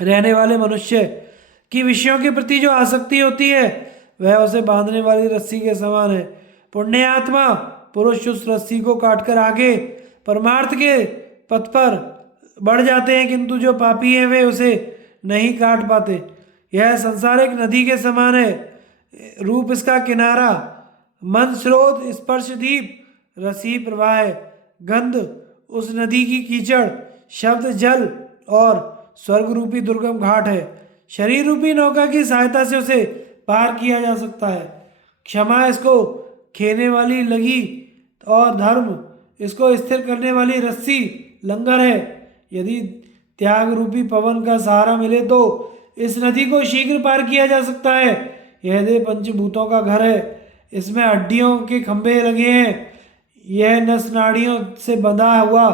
रहने वाले मनुष्य की विषयों के प्रति जो आसक्ति होती है, वह उसे बांधने वाली रस्सी के समान है। पुण्यात्मा पुरुष उस रस्सी को काटकर आगे परमार्थ के पथ पर बढ़ जाते हैं, किंतु जो पापी हैं वे उसे नहीं काट पाते। यह संसार एक नदी के समान है। रूप इसका किनारा, मन स्रोत, स्पर्श दीप, रसी प्रवाह है, गंध उस नदी की कीचड़, शब्द जल और स्वर्ग रूपी दुर्गम घाट है। शरीर रूपी नौका की सहायता से उसे पार किया जा सकता है। क्षमा इसको खेने वाली लगी और धर्म इसको स्थिर करने वाली रस्सी लंगर है। यदि त्याग रूपी पवन का सहारा मिले तो इस नदी को शीघ्र पार किया जा सकता है। यह देह पंचभूतों का घर है। इसमें हड्डियों के खंभे लगे हैं। यह नस नाड़ियों से बंधा हुआ,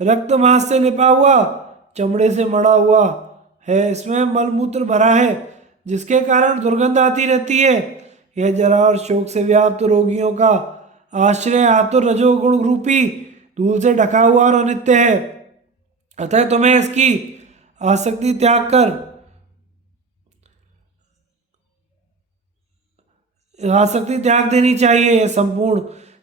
रक्त मांस से लिपा हुआ, चमड़े से मड़ा हुआ है। इसमें मलमूत्र भरा है, जिसके कारण दुर्गंध आती रहती है। यह जरा और शोक से व्याप्त रोगियों का आश्रय आतुर रजोगुण रूपी धूल से ढका हुआ और अनित्य है। अतः तुम्हें इसकी आसक्ति त्याग कर आसक्ति त्याग देनी चाहिए। यह संपूर्ण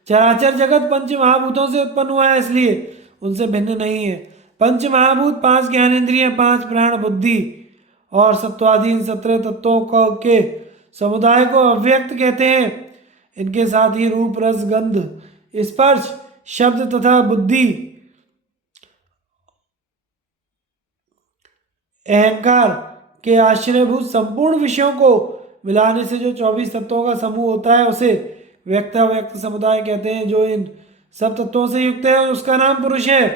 चराचर जगत पंच महाभूतों से उत्पन्न हुआ है, इसलिए उनसे भिन्न नहीं है। पंच महाभूत, पांच ज्ञानेंद्रिय, पांच प्राण, बुद्धि और सत्वाधीन 17 तत्वों के समुदाय को अव्यक्त कहते हैं। इनके साथ ही रूप, रस, गंध, स्पर्श, शब्द तथा बुद्धि, अहंकार के आश्रयभूत संपूर्ण विषयों को मिलाने से जो 24 तत्वों का समूह होता है उसे व्यक्ताव्यक्त समुदाय कहते हैं। जो इन सब तत्वों से युक्त है उसका नाम पुरुष है।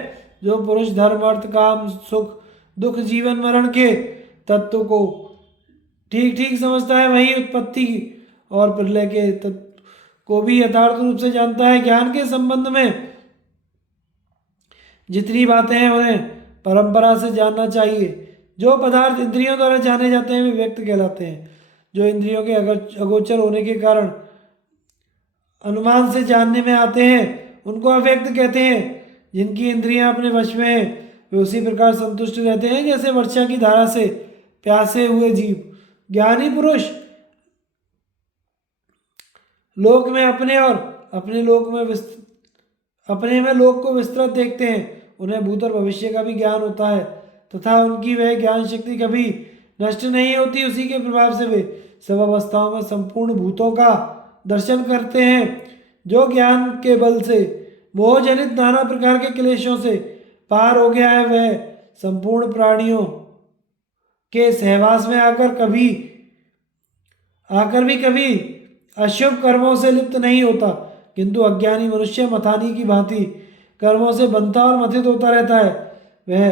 जो पुरुष धर्म, अर्थ, काम, सुख, दुख, जीवन, मरण के तत्व को ठीक ठीक समझता है, वही उत्पत्ति और प्रलय के तत्व को भी यथार्थ रूप से जानता है। ज्ञान के संबंध में जितनी बातें हैं उन्हें परंपरा से जानना चाहिए। जो पदार्थ इंद्रियों द्वारा जाने जाते हैं वे व्यक्त कहलाते हैं। जो इंद्रियों के अगोचर होने के कारण अनुमान से जानने में आते हैं उनको अव्यक्त कहते हैं। जिनकी इंद्रियां अपने वश में हैं वे उसी प्रकार संतुष्ट रहते हैं जैसे वर्षा की धारा से प्यासे हुए जीव। ज्ञानी पुरुष लोक में अपने और अपने लोक में अपने में लोक को विस्तृत देखते हैं। उन्हें भूत और भविष्य का भी ज्ञान होता है तथा उनकी वह ज्ञान शक्ति कभी नष्ट नहीं होती। उसी के प्रभाव से वे सब अवस्थाओं में संपूर्ण भूतों का दर्शन करते हैं। जो ज्ञान के बल से मोह जनित नाना प्रकार के क्लेशों से पार हो गया है वह संपूर्ण प्राणियों के सहवास में आकर भी कभी अशुभ कर्मों से लिप्त नहीं होता, किंतु अज्ञानी मनुष्य मथानी की भांति कर्मों से बंधा और मथित होता रहता है। वह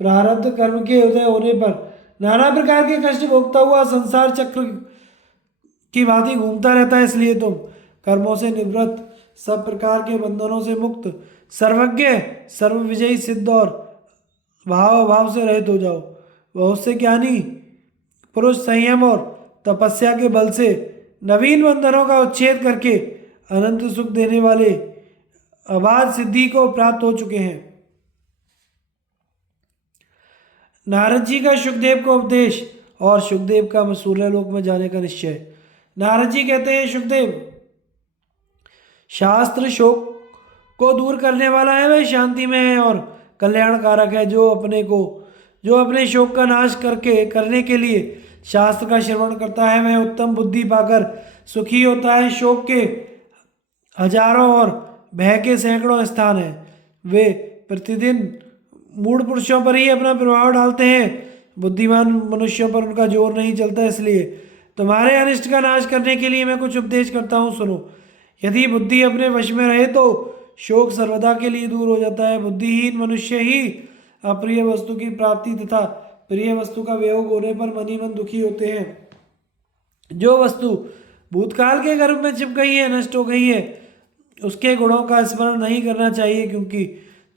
प्रारब्ध कर्म के उदय होने पर नाना प्रकार के कष्ट भोगता हुआ संसार चक्र की भांति घूमता रहता है। इसलिए तुम कर्मों से निवृत्त, सब प्रकार के बंधनों से मुक्त, सर्वज्ञ, सर्वविजयी, सिद्ध और भाव से रहित हो जाओ। बहुत से ज्ञानी पुरुष संयम और तपस्या के बल से नवीन बंधनों का उच्छेद करके अनंत सुख देने वाले अबाध सिद्धि को प्राप्त हो चुके हैं। नारद जी का सुखदेव को उपदेश और सुखदेव का सूर्यलोक में जाने का निश्चय। नारद जी कहते हैं, सुखदेव, शास्त्र शोक को दूर करने वाला है, वह शांति में है और कल्याणकारक है। जो अपने शोक का नाश करने के लिए शास्त्र का श्रवण करता है वह उत्तम बुद्धि पाकर सुखी होता है। शोक के हजारों और भय के सैकड़ों स्थान हैं। वे प्रतिदिन मूढ़ पुरुषों पर ही अपना प्रभाव डालते हैं, बुद्धिमान मनुष्यों पर उनका जोर नहीं चलता। इसलिए तुम्हारे अनिष्ट का नाश करने के लिए मैं कुछ उपदेश करता हूँ, सुनो। यदि बुद्धि अपने वश में रहे तो शोक सर्वदा के लिए दूर हो जाता है। बुद्धिहीन मनुष्य ही अप्रिय वस्तु की प्राप्ति तथा प्रिय वस्तु का वियोग होने पर मन ही मन दुखी होते हैं। जो वस्तु भूतकाल के गर्भ में छिप गई है, नष्ट हो गई है, उसके गुणों का स्मरण नहीं करना चाहिए, क्योंकि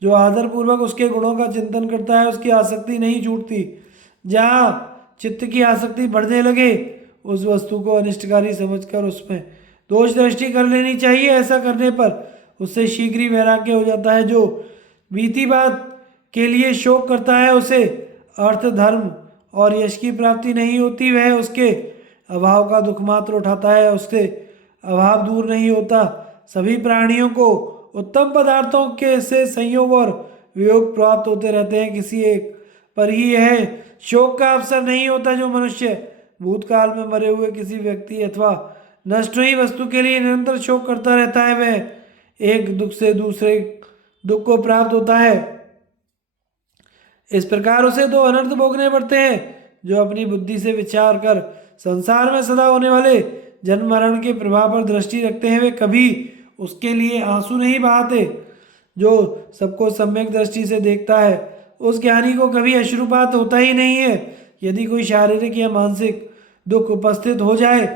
जो आदरपूर्वक उसके गुणों का चिंतन करता है उसकी आसक्ति नहीं छूटती। जहाँ चित्त की आसक्ति बढ़ने लगे उस वस्तु को अनिष्टकारी समझकर उसमें दोष दृष्टि कर लेनी चाहिए। ऐसा करने पर उससे शीघ्र ही वैराग्य हो जाता है। जो बीती बात के लिए शोक करता है उसे अर्थ, धर्म और यश की प्राप्ति नहीं होती। वह उसके अभाव का दुख मात्र उठाता है, उससे अभाव दूर नहीं होता। सभी प्राणियों को उत्तम पदार्थों के से संयोग और वियोग प्राप्त होते रहते हैं, किसी एक पर ही यह शोक का अवसर नहीं होता। जो मनुष्य भूतकाल में मरे हुए किसी व्यक्ति अथवा नष्ट हुई वस्तु के लिए निरंतर शोक करता रहता है वह एक दुख से दूसरे दुख को प्राप्त होता है। इस प्रकार उसे दो अनर्थ भोगने पड़ते हैं। जो अपनी बुद्धि से विचार कर संसार में सदा होने वाले जन्म मरण के प्रभाव पर दृष्टि रखते हैं वे कभी उसके लिए आंसू नहीं बहाते। जो सबको सम्यक दृष्टि से देखता है उस ज्ञानी को कभी अश्रुपात होता ही नहीं है। यदि कोई शारीरिक या मानसिक दुख उपस्थित हो जाए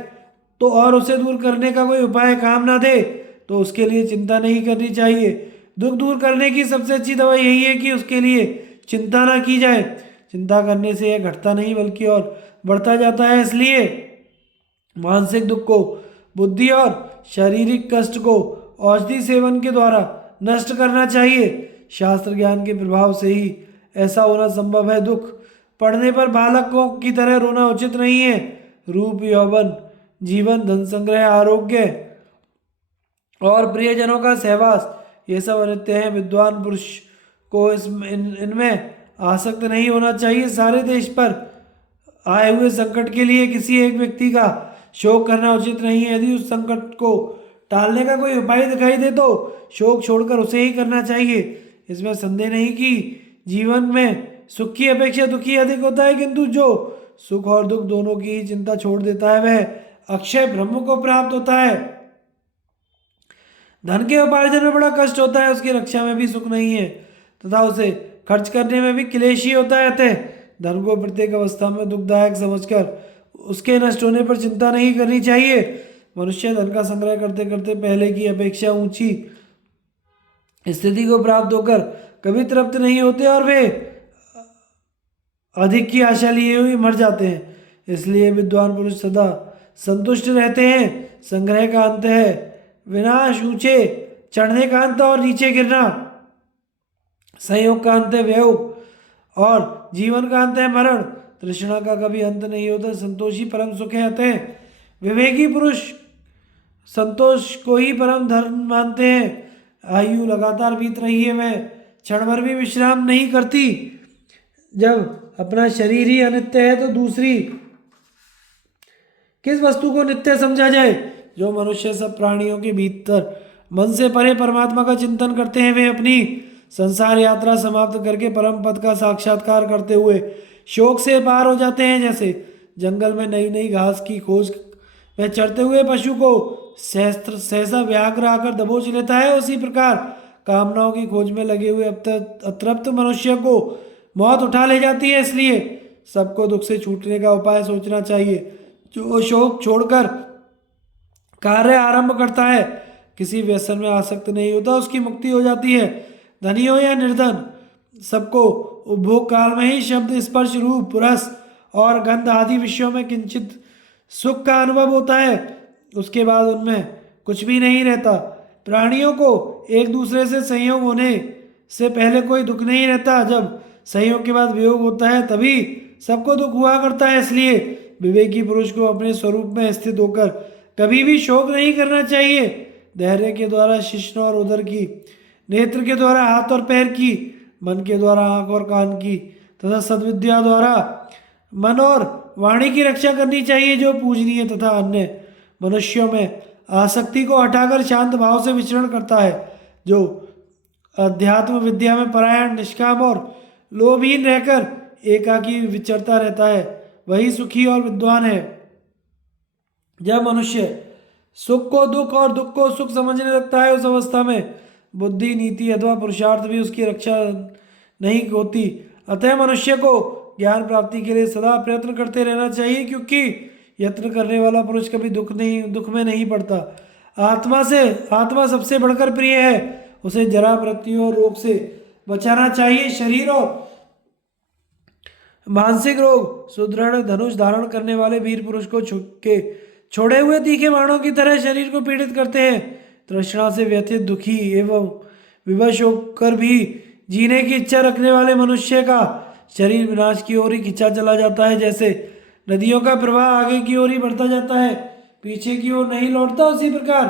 तो और उसे दूर करने का कोई उपाय काम ना दे तो उसके लिए चिंता नहीं करनी चाहिए। दुख दूर करने की सबसे अच्छी दवा यही है कि उसके लिए चिंता ना की जाए। चिंता करने से यह घटता नहीं बल्कि और बढ़ता जाता है। इसलिए मानसिक दुख को, बुद्धि और शारीरिक कष्ट को औषधि सेवन के द्वारा नष्ट करना चाहिए। शास्त्र ज्ञान के प्रभाव से ही ऐसा होना संभव है। दुख पड़ने पर बालकों की तरह रोना उचित नहीं है। रूप, यौवन, जीवन, धन संग्रह, आरोग्य और प्रियजनों का सहवास, ये सब अनित्य हैं। विद्वान पुरुष को इनमें आसक्त नहीं होना चाहिए। सारे देश पर आए हुए संकट के लिए किसी एक व्यक्ति का शोक करना उचित नहीं है। यदि उस संकट को टालने का कोई उपाय दिखाई दे तो शोक छोड़कर उसे ही करना चाहिए। इसमें संदेह नहीं कि जीवन में सुख की अपेक्षा दुखी अधिक होता है, किंतु जो सुख और दुख दोनों की ही चिंता छोड़ देता है वह अक्षय ब्रह्म को प्राप्त होता है। धन के उपार्जन में बड़ा कष्ट होता है, उसकी रक्षा में भी सुख नहीं है तथा उसे खर्च करने में भी क्लेश ही होता है। अतः धन को प्रत्येक अवस्था में दुखदायक समझकर उसके नष्ट होने पर चिंता नहीं करनी चाहिए। मनुष्य धन का संग्रह करते करते पहले की अपेक्षा ऊंची स्थिति को प्राप्त होकर कभी तृप्त नहीं होते और वे अधिक की आशा लिए हुए मर जाते हैं। इसलिए विद्वान पुरुष सदा संतुष्ट रहते हैं। संग्रह का अंत है विनाश, ऊंचे चढ़ने का अंत और नीचे गिरना। संयोग का अंत है वियोग और जीवन का अंत है मरण। तृष्णा का कभी अंत नहीं होता। संतोषी परम सुख है। अतः विवेकी पुरुष संतोष को ही परम धर्म मानते हैं। आयु लगातार बीत रही है, वह क्षण भर भी विश्राम नहीं करती। जब अपना शरीर ही अनित्य है तो दूसरी किस वस्तु को नित्य समझा जाए। जो मनुष्य सब प्राणियों के भीतर मन से परे परमात्मा का चिंतन करते हैं वे अपनी संसार यात्रा समाप्त करके परम पद का साक्षात्कार करते हुए शोक से पार हो जाते हैं। जैसे जंगल में नई नई घास की खोज में चढ़ते हुए पशु को सहसा व्याघ्र आकर दबोच लेता है, उसी प्रकार कामनाओं की खोज में लगे हुए अतृप्त मनुष्य को मौत उठा ले जाती है। इसलिए सबको दुख से छूटने का उपाय सोचना चाहिए। जो शोक छोड़कर कार्य आरंभ करता है, किसी व्यसन में आसक्त नहीं होता, उसकी मुक्ति हो जाती है। धनी हो या निर्धन, सबको उपभोग काल में ही शब्द, स्पर्श, रूप, रस और गंध आदि विषयों में किंचित सुख का अनुभव होता है। उसके बाद उनमें कुछ भी नहीं रहता। प्राणियों को एक दूसरे से संयोग होने से पहले कोई दुख नहीं रहता। जब संयोग के बाद वियोग होता है तभी सबको दुख हुआ करता है। इसलिए विवेकी पुरुष को अपने स्वरूप में स्थित होकर कभी भी शोक नहीं करना चाहिए। धैर्य के द्वारा शिश्न और उदर की, नेत्र के द्वारा हाथ और पैर की, मन के द्वारा आंख और कान की तथा सद्विद्या द्वारा मन और वाणी की रक्षा करनी चाहिए। जो पूजनीय तथा अन्य मनुष्यों में आसक्ति को हटाकर शांत भाव से विचरण करता है, जो अध्यात्म विद्या में परायण, निष्काम और लोभहीन रहकर एकाकी विचरता रहता है, वही सुखी और विद्वान है। जब मनुष्य सुख को दुख और दुख को सुख समझने लगता है, उस अवस्था में बुद्धि, नीति अथवा पुरुषार्थ भी उसकी रक्षा नहीं होती। अतः मनुष्य को ज्ञान प्राप्ति के लिए सदा प्रयत्न करते रहना चाहिए, क्योंकि यत्न करने वाला पुरुष कभी दुख में नहीं पड़ता। आत्मा सबसे बढ़कर प्रिय है। उसे जरा, मृत्यु और रोग से बचाना चाहिए। शरीर और मानसिक रोग सुदृढ़ धनुष धारण करने वाले वीर पुरुष को छोड़े हुए तीखे बाणों की तरह शरीर को पीड़ित करते हैं। तृष्णा से व्यथित, दुखी एवं विवश होकर भी जीने की इच्छा रखने वाले मनुष्य का शरीर विनाश की ओर ही खिंचा चला जाता है। जैसे नदियों का प्रवाह आगे की ओर ही बढ़ता जाता है, पीछे की ओर नहीं लौटता, उसी प्रकार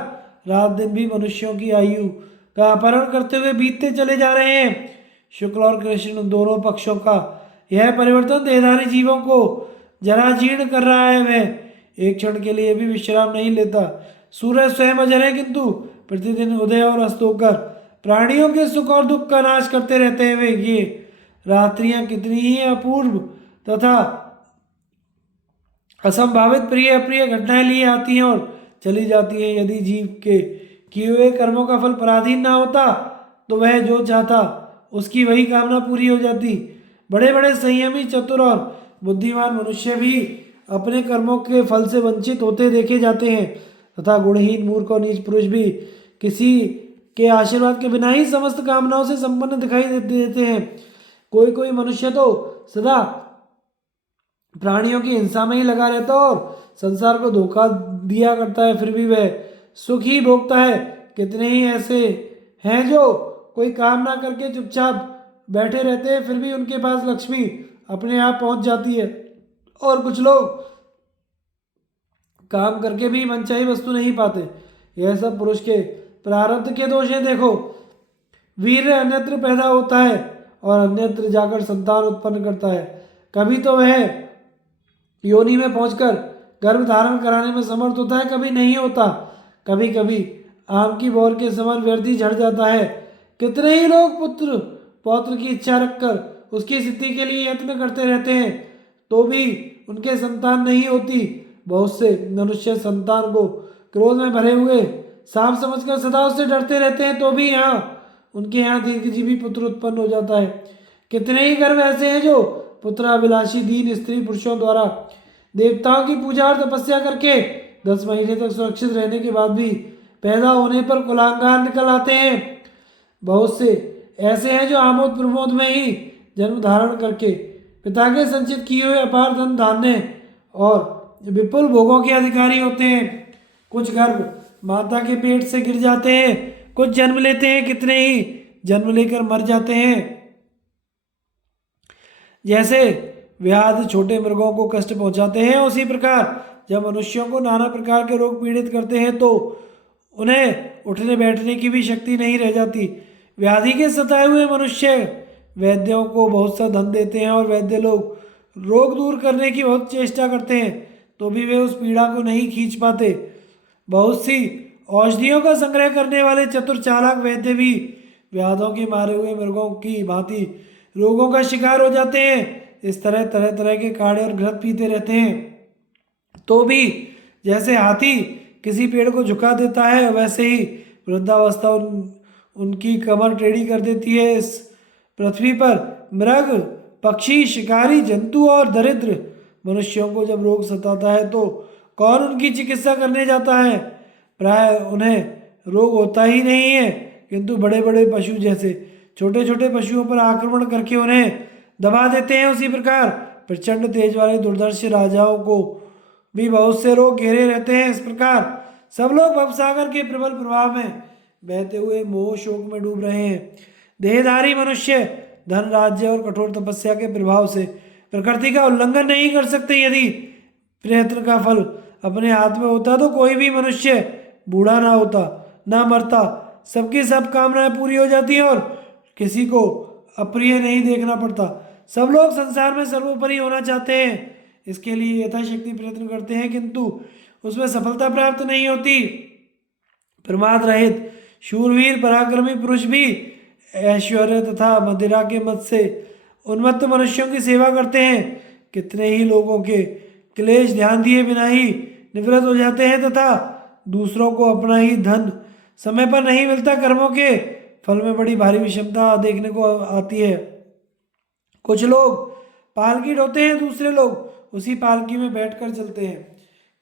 रात दिन भी मनुष्यों की आयु का अपहरण करते हुए बीतते चले जा रहे हैं। शुक्ल और कृष्ण दोनों पक्षों का यह परिवर्तन देहधारी जीवों को जरा जीर्ण कर रहा है। वह एक क्षण के लिए भी विश्राम नहीं लेता। सूरज स्वयं अजर है, किंतु प्रतिदिन उदय और अस्त होकर प्राणियों के सुख और दुख का नाश करते रहते हैं। वे ये रात्रियां कितनी ही अपूर्व तथा असंभावित प्रिय अप्रिय घटनाएं लिए आती हैं और चली जाती हैं। यदि जीव के किए हुए कर्मों का फल पराधीन ना होता तो वह जो चाहता उसकी वही कामना पूरी हो जाती। बड़े बड़े संयमी, चतुर और बुद्धिमान मनुष्य भी अपने कर्मों के फल से वंचित होते देखे जाते हैं, तथा गुणहीन, मूर्ख और नीच पुरुष भी किसी के आशीर्वाद के बिना ही समस्त कामनाओं से संपन्न दिखाई देते हैं। कोई कोई मनुष्य तो सदा प्राणियों की हिंसा में ही लगा रहता और संसार को धोखा दिया करता है, फिर भी वह सुख ही भोगता है। कितने ही ऐसे हैं जो कोई काम ना करके चुपचाप बैठे रहते हैं, फिर भी उनके पास लक्ष्मी अपने आप पहुंच जाती है। और कुछ लोग काम करके भी मनचाही वस्तु नहीं पाते। यह सब पुरुष के प्रारब्ध के दोष हैं। देखो, वीर अन्यत्र पैदा होता है और अन्यत्र जाकर संतान उत्पन्न करता है। कभी तो वह योनि में पहुंचकर गर्भ धारण कराने में समर्थ होता है, कभी नहीं होता। कभी कभी आम की बौर के समान व्यर्थी झड़ जाता है। कितने ही लोग पुत्र पौत्र की इच्छा रखकर उसकी सिद्धि के लिए यत्न करते रहते हैं, तो भी उनके संतान नहीं होती। बहुत से मनुष्य संतान को क्रोध में भरे हुए सांप समझकर सदा उससे डरते रहते हैं, तो भी उनके यहाँ दीर्घजीवी पुत्र उत्पन्न हो जाता है। कितने ही गर्भ ऐसे हैं जो पुत्राभिलाषी दीन स्त्री पुरुषों द्वारा देवताओं की पूजा और तपस्या करके 10 महीने तक सुरक्षित रहने के बाद भी पैदा होने पर कुलांगार निकल आते हैं। बहुत से ऐसे हैं जो आमोद प्रमोद में ही जन्म धारण करके पिता के संचित किए हुए अपार धन धान्य और विपुल भोगों के अधिकारी होते हैं। कुछ गर्भ माता के पेट से गिर जाते हैं, कुछ जन्म लेते हैं, कितने ही जन्म लेकर मर जाते हैं। जैसे व्याध छोटे मृगों को कष्ट पहुंचाते हैं, उसी प्रकार जब मनुष्यों को नाना प्रकार के रोग पीड़ित करते हैं तो उन्हें उठने बैठने की भी शक्ति नहीं रह जाती। व्याधि के सताए हुए मनुष्य वैद्यों को बहुत सा धन देते हैं और वैद्य लोग रोग दूर करने की बहुत चेष्टा करते हैं, तो भी वे उस पीड़ा को नहीं खींच पाते। बहुत सी औषधियों का संग्रह करने वाले चतुर चालाक वैद्य भी व्याधों के मारे हुए मृगों की भांति रोगों का शिकार हो जाते हैं। इस तरह तरह तरह के काढ़े और घृत पीते रहते हैं, तो भी जैसे हाथी किसी पेड़ को झुका देता है, वैसे ही वृद्धावस्था उनकी कमर टेढ़ी कर देती है। इस पृथ्वी पर मृग पक्षी शिकारी जंतु और दरिद्र मनुष्यों को जब रोग सताता है तो कौन उनकी चिकित्सा करने जाता है? प्राय उन्हें रोग होता ही नहीं है, किंतु बड़े बड़े पशु जैसे छोटे छोटे पशुओं पर आक्रमण करके उन्हें दबा देते हैं। उसी प्रकार प्रचंड तेज वाले दुर्धर्ष राजाओं को भी बहुत से रोग घेरे रहते हैं। इस प्रकार सब लोग भवसागर के प्रबल प्रभाव में बहते हुए मोह शोक में डूब रहे हैं। देहधारी मनुष्य धन राज्य और कठोर तपस्या के प्रभाव से प्रकृति का उल्लंघन नहीं कर सकते। यदि प्रयत्न का फल अपने हाथ में होता तो कोई भी मनुष्य बूढ़ा ना होता, ना मरता, सबकी सब कामनाएं पूरी हो जाती और किसी को अप्रिय नहीं देखना पड़ता। सब लोग संसार में सर्वोपरि होना चाहते हैं, इसके लिए यथाशक्ति प्रयत्न करते हैं, किंतु उसमें सफलता प्राप्त नहीं होती। प्रमाद रहित शूरवीर पराक्रमी पुरुष भी ऐश्वर्य तथा मदिरा के मत से उन्मत्त मनुष्यों की सेवा करते हैं। कितने ही लोगों के क्लेश ध्यान दिए बिना ही निवृत्त हो जाते हैं तथा दूसरों को अपना ही धन समय पर नहीं मिलता। कर्मों के फल में बड़ी भारी विषमता देखने को आती है। कुछ लोग पालकी ढोते हैं, दूसरे लोग उसी पालकी में बैठकर चलते हैं।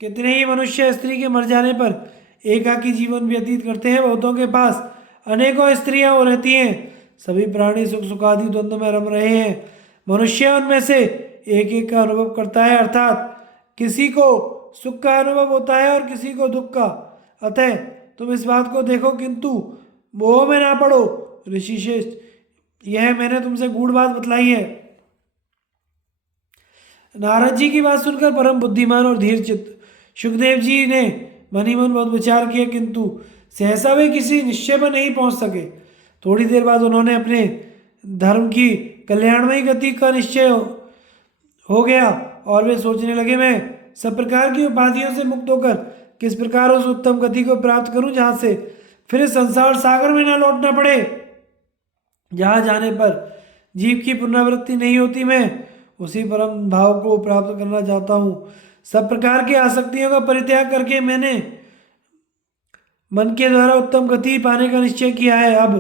कितने ही मनुष्य स्त्री के मर जाने पर एकाकी जीवन व्यतीत करते हैं। बहुतों के पास अनेकों स्त्रियां हो रहती हैं। सभी प्राणी सुख सुखादि द्वंद्व में रम रहे हैं। मनुष्य उनमें से एक एक का अनुभव करता है, अर्थात किसी को सुख का अनुभव होता है और किसी को दुख का। अतः तुम इस बात को देखो, किंतु मोह में ना पड़ो। ऋषिश्रेष्ठ, यह मैंने तुमसे गूढ़ बात बतलाई है। नारद जी की बात सुनकर परम बुद्धिमान और धीर चित्त सुखदेव जी ने मन ही मन बहुत विचार किया, किंतु सहसा वे किसी निश्चय पर नहीं पहुंच सके। थोड़ी देर बाद उन्होंने अपने धर्म की कल्याणमयी गति का निश्चय हो गया और वे सोचने लगे, मैं सब प्रकार की उपाधियों से मुक्त होकर किस प्रकार उस उत्तम गति को प्राप्त करूं जहां से फिर इस संसार सागर में न लौटना पड़े, जहां जाने पर जीव की पुनरावृत्ति नहीं होती। मैं उसी परम भाव को प्राप्त करना चाहता हूँ। सब प्रकार की आसक्तियों का परित्याग करके मैंने मन के द्वारा उत्तम गति पाने का निश्चय किया है। अब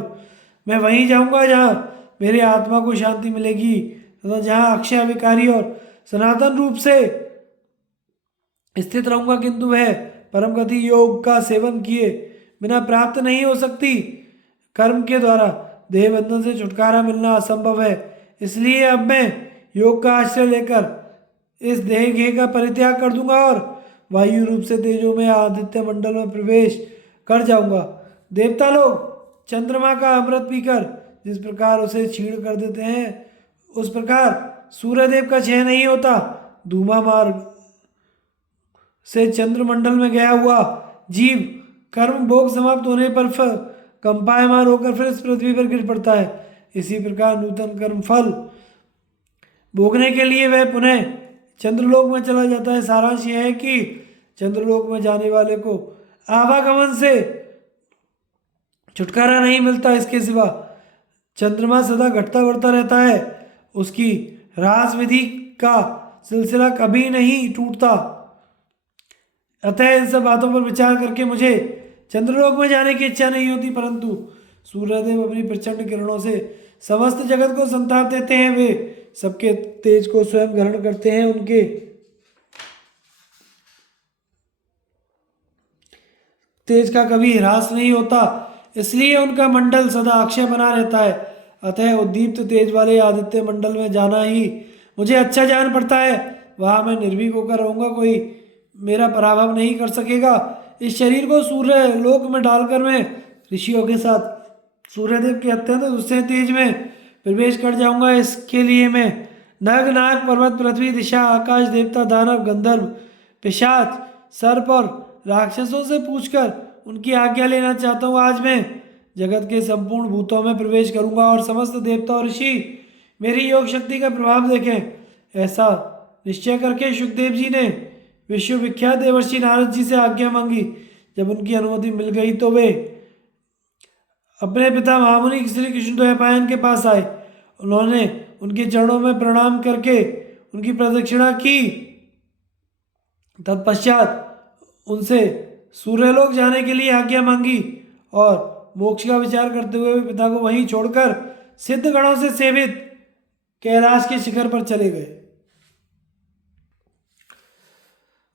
मैं वहीं जाऊंगा जहाँ मेरी आत्मा को शांति मिलेगी तथा जहाँ अक्षय विकारी और सनातन रूप से स्थित रहूंगा, किंतु वह परम गति योग का सेवन किए बिना प्राप्त नहीं हो सकती। कर्म के द्वारा देह बंधन से छुटकारा मिलना असंभव है। इसलिए अब मैं योग का आश्रय लेकर इस देह गेह का परित्याग कर दूंगा और वायु रूप से तेजो में आदित्य मंडल में प्रवेश कर जाऊंगा। देवता लोग चंद्रमा का अमृत पीकर जिस प्रकार उसे छीण कर देते हैं, उस प्रकार सूर्यदेव का क्षय नहीं होता। धूमा मार्ग से चंद्रमंडल में गया हुआ जीव कर्म भोग समाप्त होने पर कंपायमान होकर फिर इस पृथ्वी पर गिर पड़ता है। इसी प्रकार नूतन कर्म फल भोगने के लिए वह पुनः चंद्रलोक में चला जाता है। सारांश यह है कि चंद्रलोक में जाने वाले को आवागमन से छुटकारा नहीं मिलता, इसके सिवा चंद्रमा सदा घटता बढ़ता रहता है, उसकी रास विधि का सिलसिला कभी नहीं टूटता। अतः इन सब बातों पर विचार करके मुझे चंद्रलोक में जाने की इच्छा नहीं होती, परंतु सूर्यदेव अपनी प्रचंड किरणों से समस्त जगत को संताप देते हैं। वे सबके तेज को स्वयं ग्रहण करते हैं, उनके तेज का कभी ह्रास नहीं होता, इसलिए उनका मंडल सदा अक्षय बना रहता है। अतः उद्दीप्त तेज वाले आदित्य मंडल में जाना ही मुझे अच्छा जान पड़ता है। वहां मैं निर्भीक होकर रहूंगा, कोई मेरा पराभव नहीं कर सकेगा। इस शरीर को सूर्य लोक में डालकर मैं ऋषियों के साथ सूर्यदेव के अत्यंत उससे तेज में प्रवेश कर जाऊंगा। इसके लिए मैं नग नाग पर्वत पृथ्वी दिशा आकाश देवता दानव गंधर्व पिशाच सर्प और राक्षसों से पूछकर उनकी आज्ञा लेना चाहता हूँ। आज मैं जगत के संपूर्ण भूतों में प्रवेश करूंगा और समस्त देवता और ऋषि मेरी योग शक्ति का प्रभाव देखें। ऐसा निश्चय करके सुखदेव जी ने विश्वविख्यात देवर्षि नारद जी से आज्ञा मांगी। जब उनकी अनुमति मिल गई तो वे अपने पिता महामुनि श्री कृष्णद्वैपायन के पास आए। उन्होंने उनके चरणों में प्रणाम करके उनकी प्रदक्षिणा की। तत्पश्चात उनसे सूर्यलोक जाने के लिए आज्ञा मांगी और मोक्ष का विचार करते हुए वे पिता को वहीं छोड़कर सिद्ध गणों से सेवित कैलाश के शिखर पर चले गए।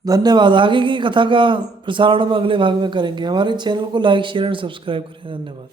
धन्यवाद। आगे की कथा का प्रसारण हम अगले भाग में करेंगे। हमारे चैनल को लाइक शेयर और सब्सक्राइब करें। धन्यवाद।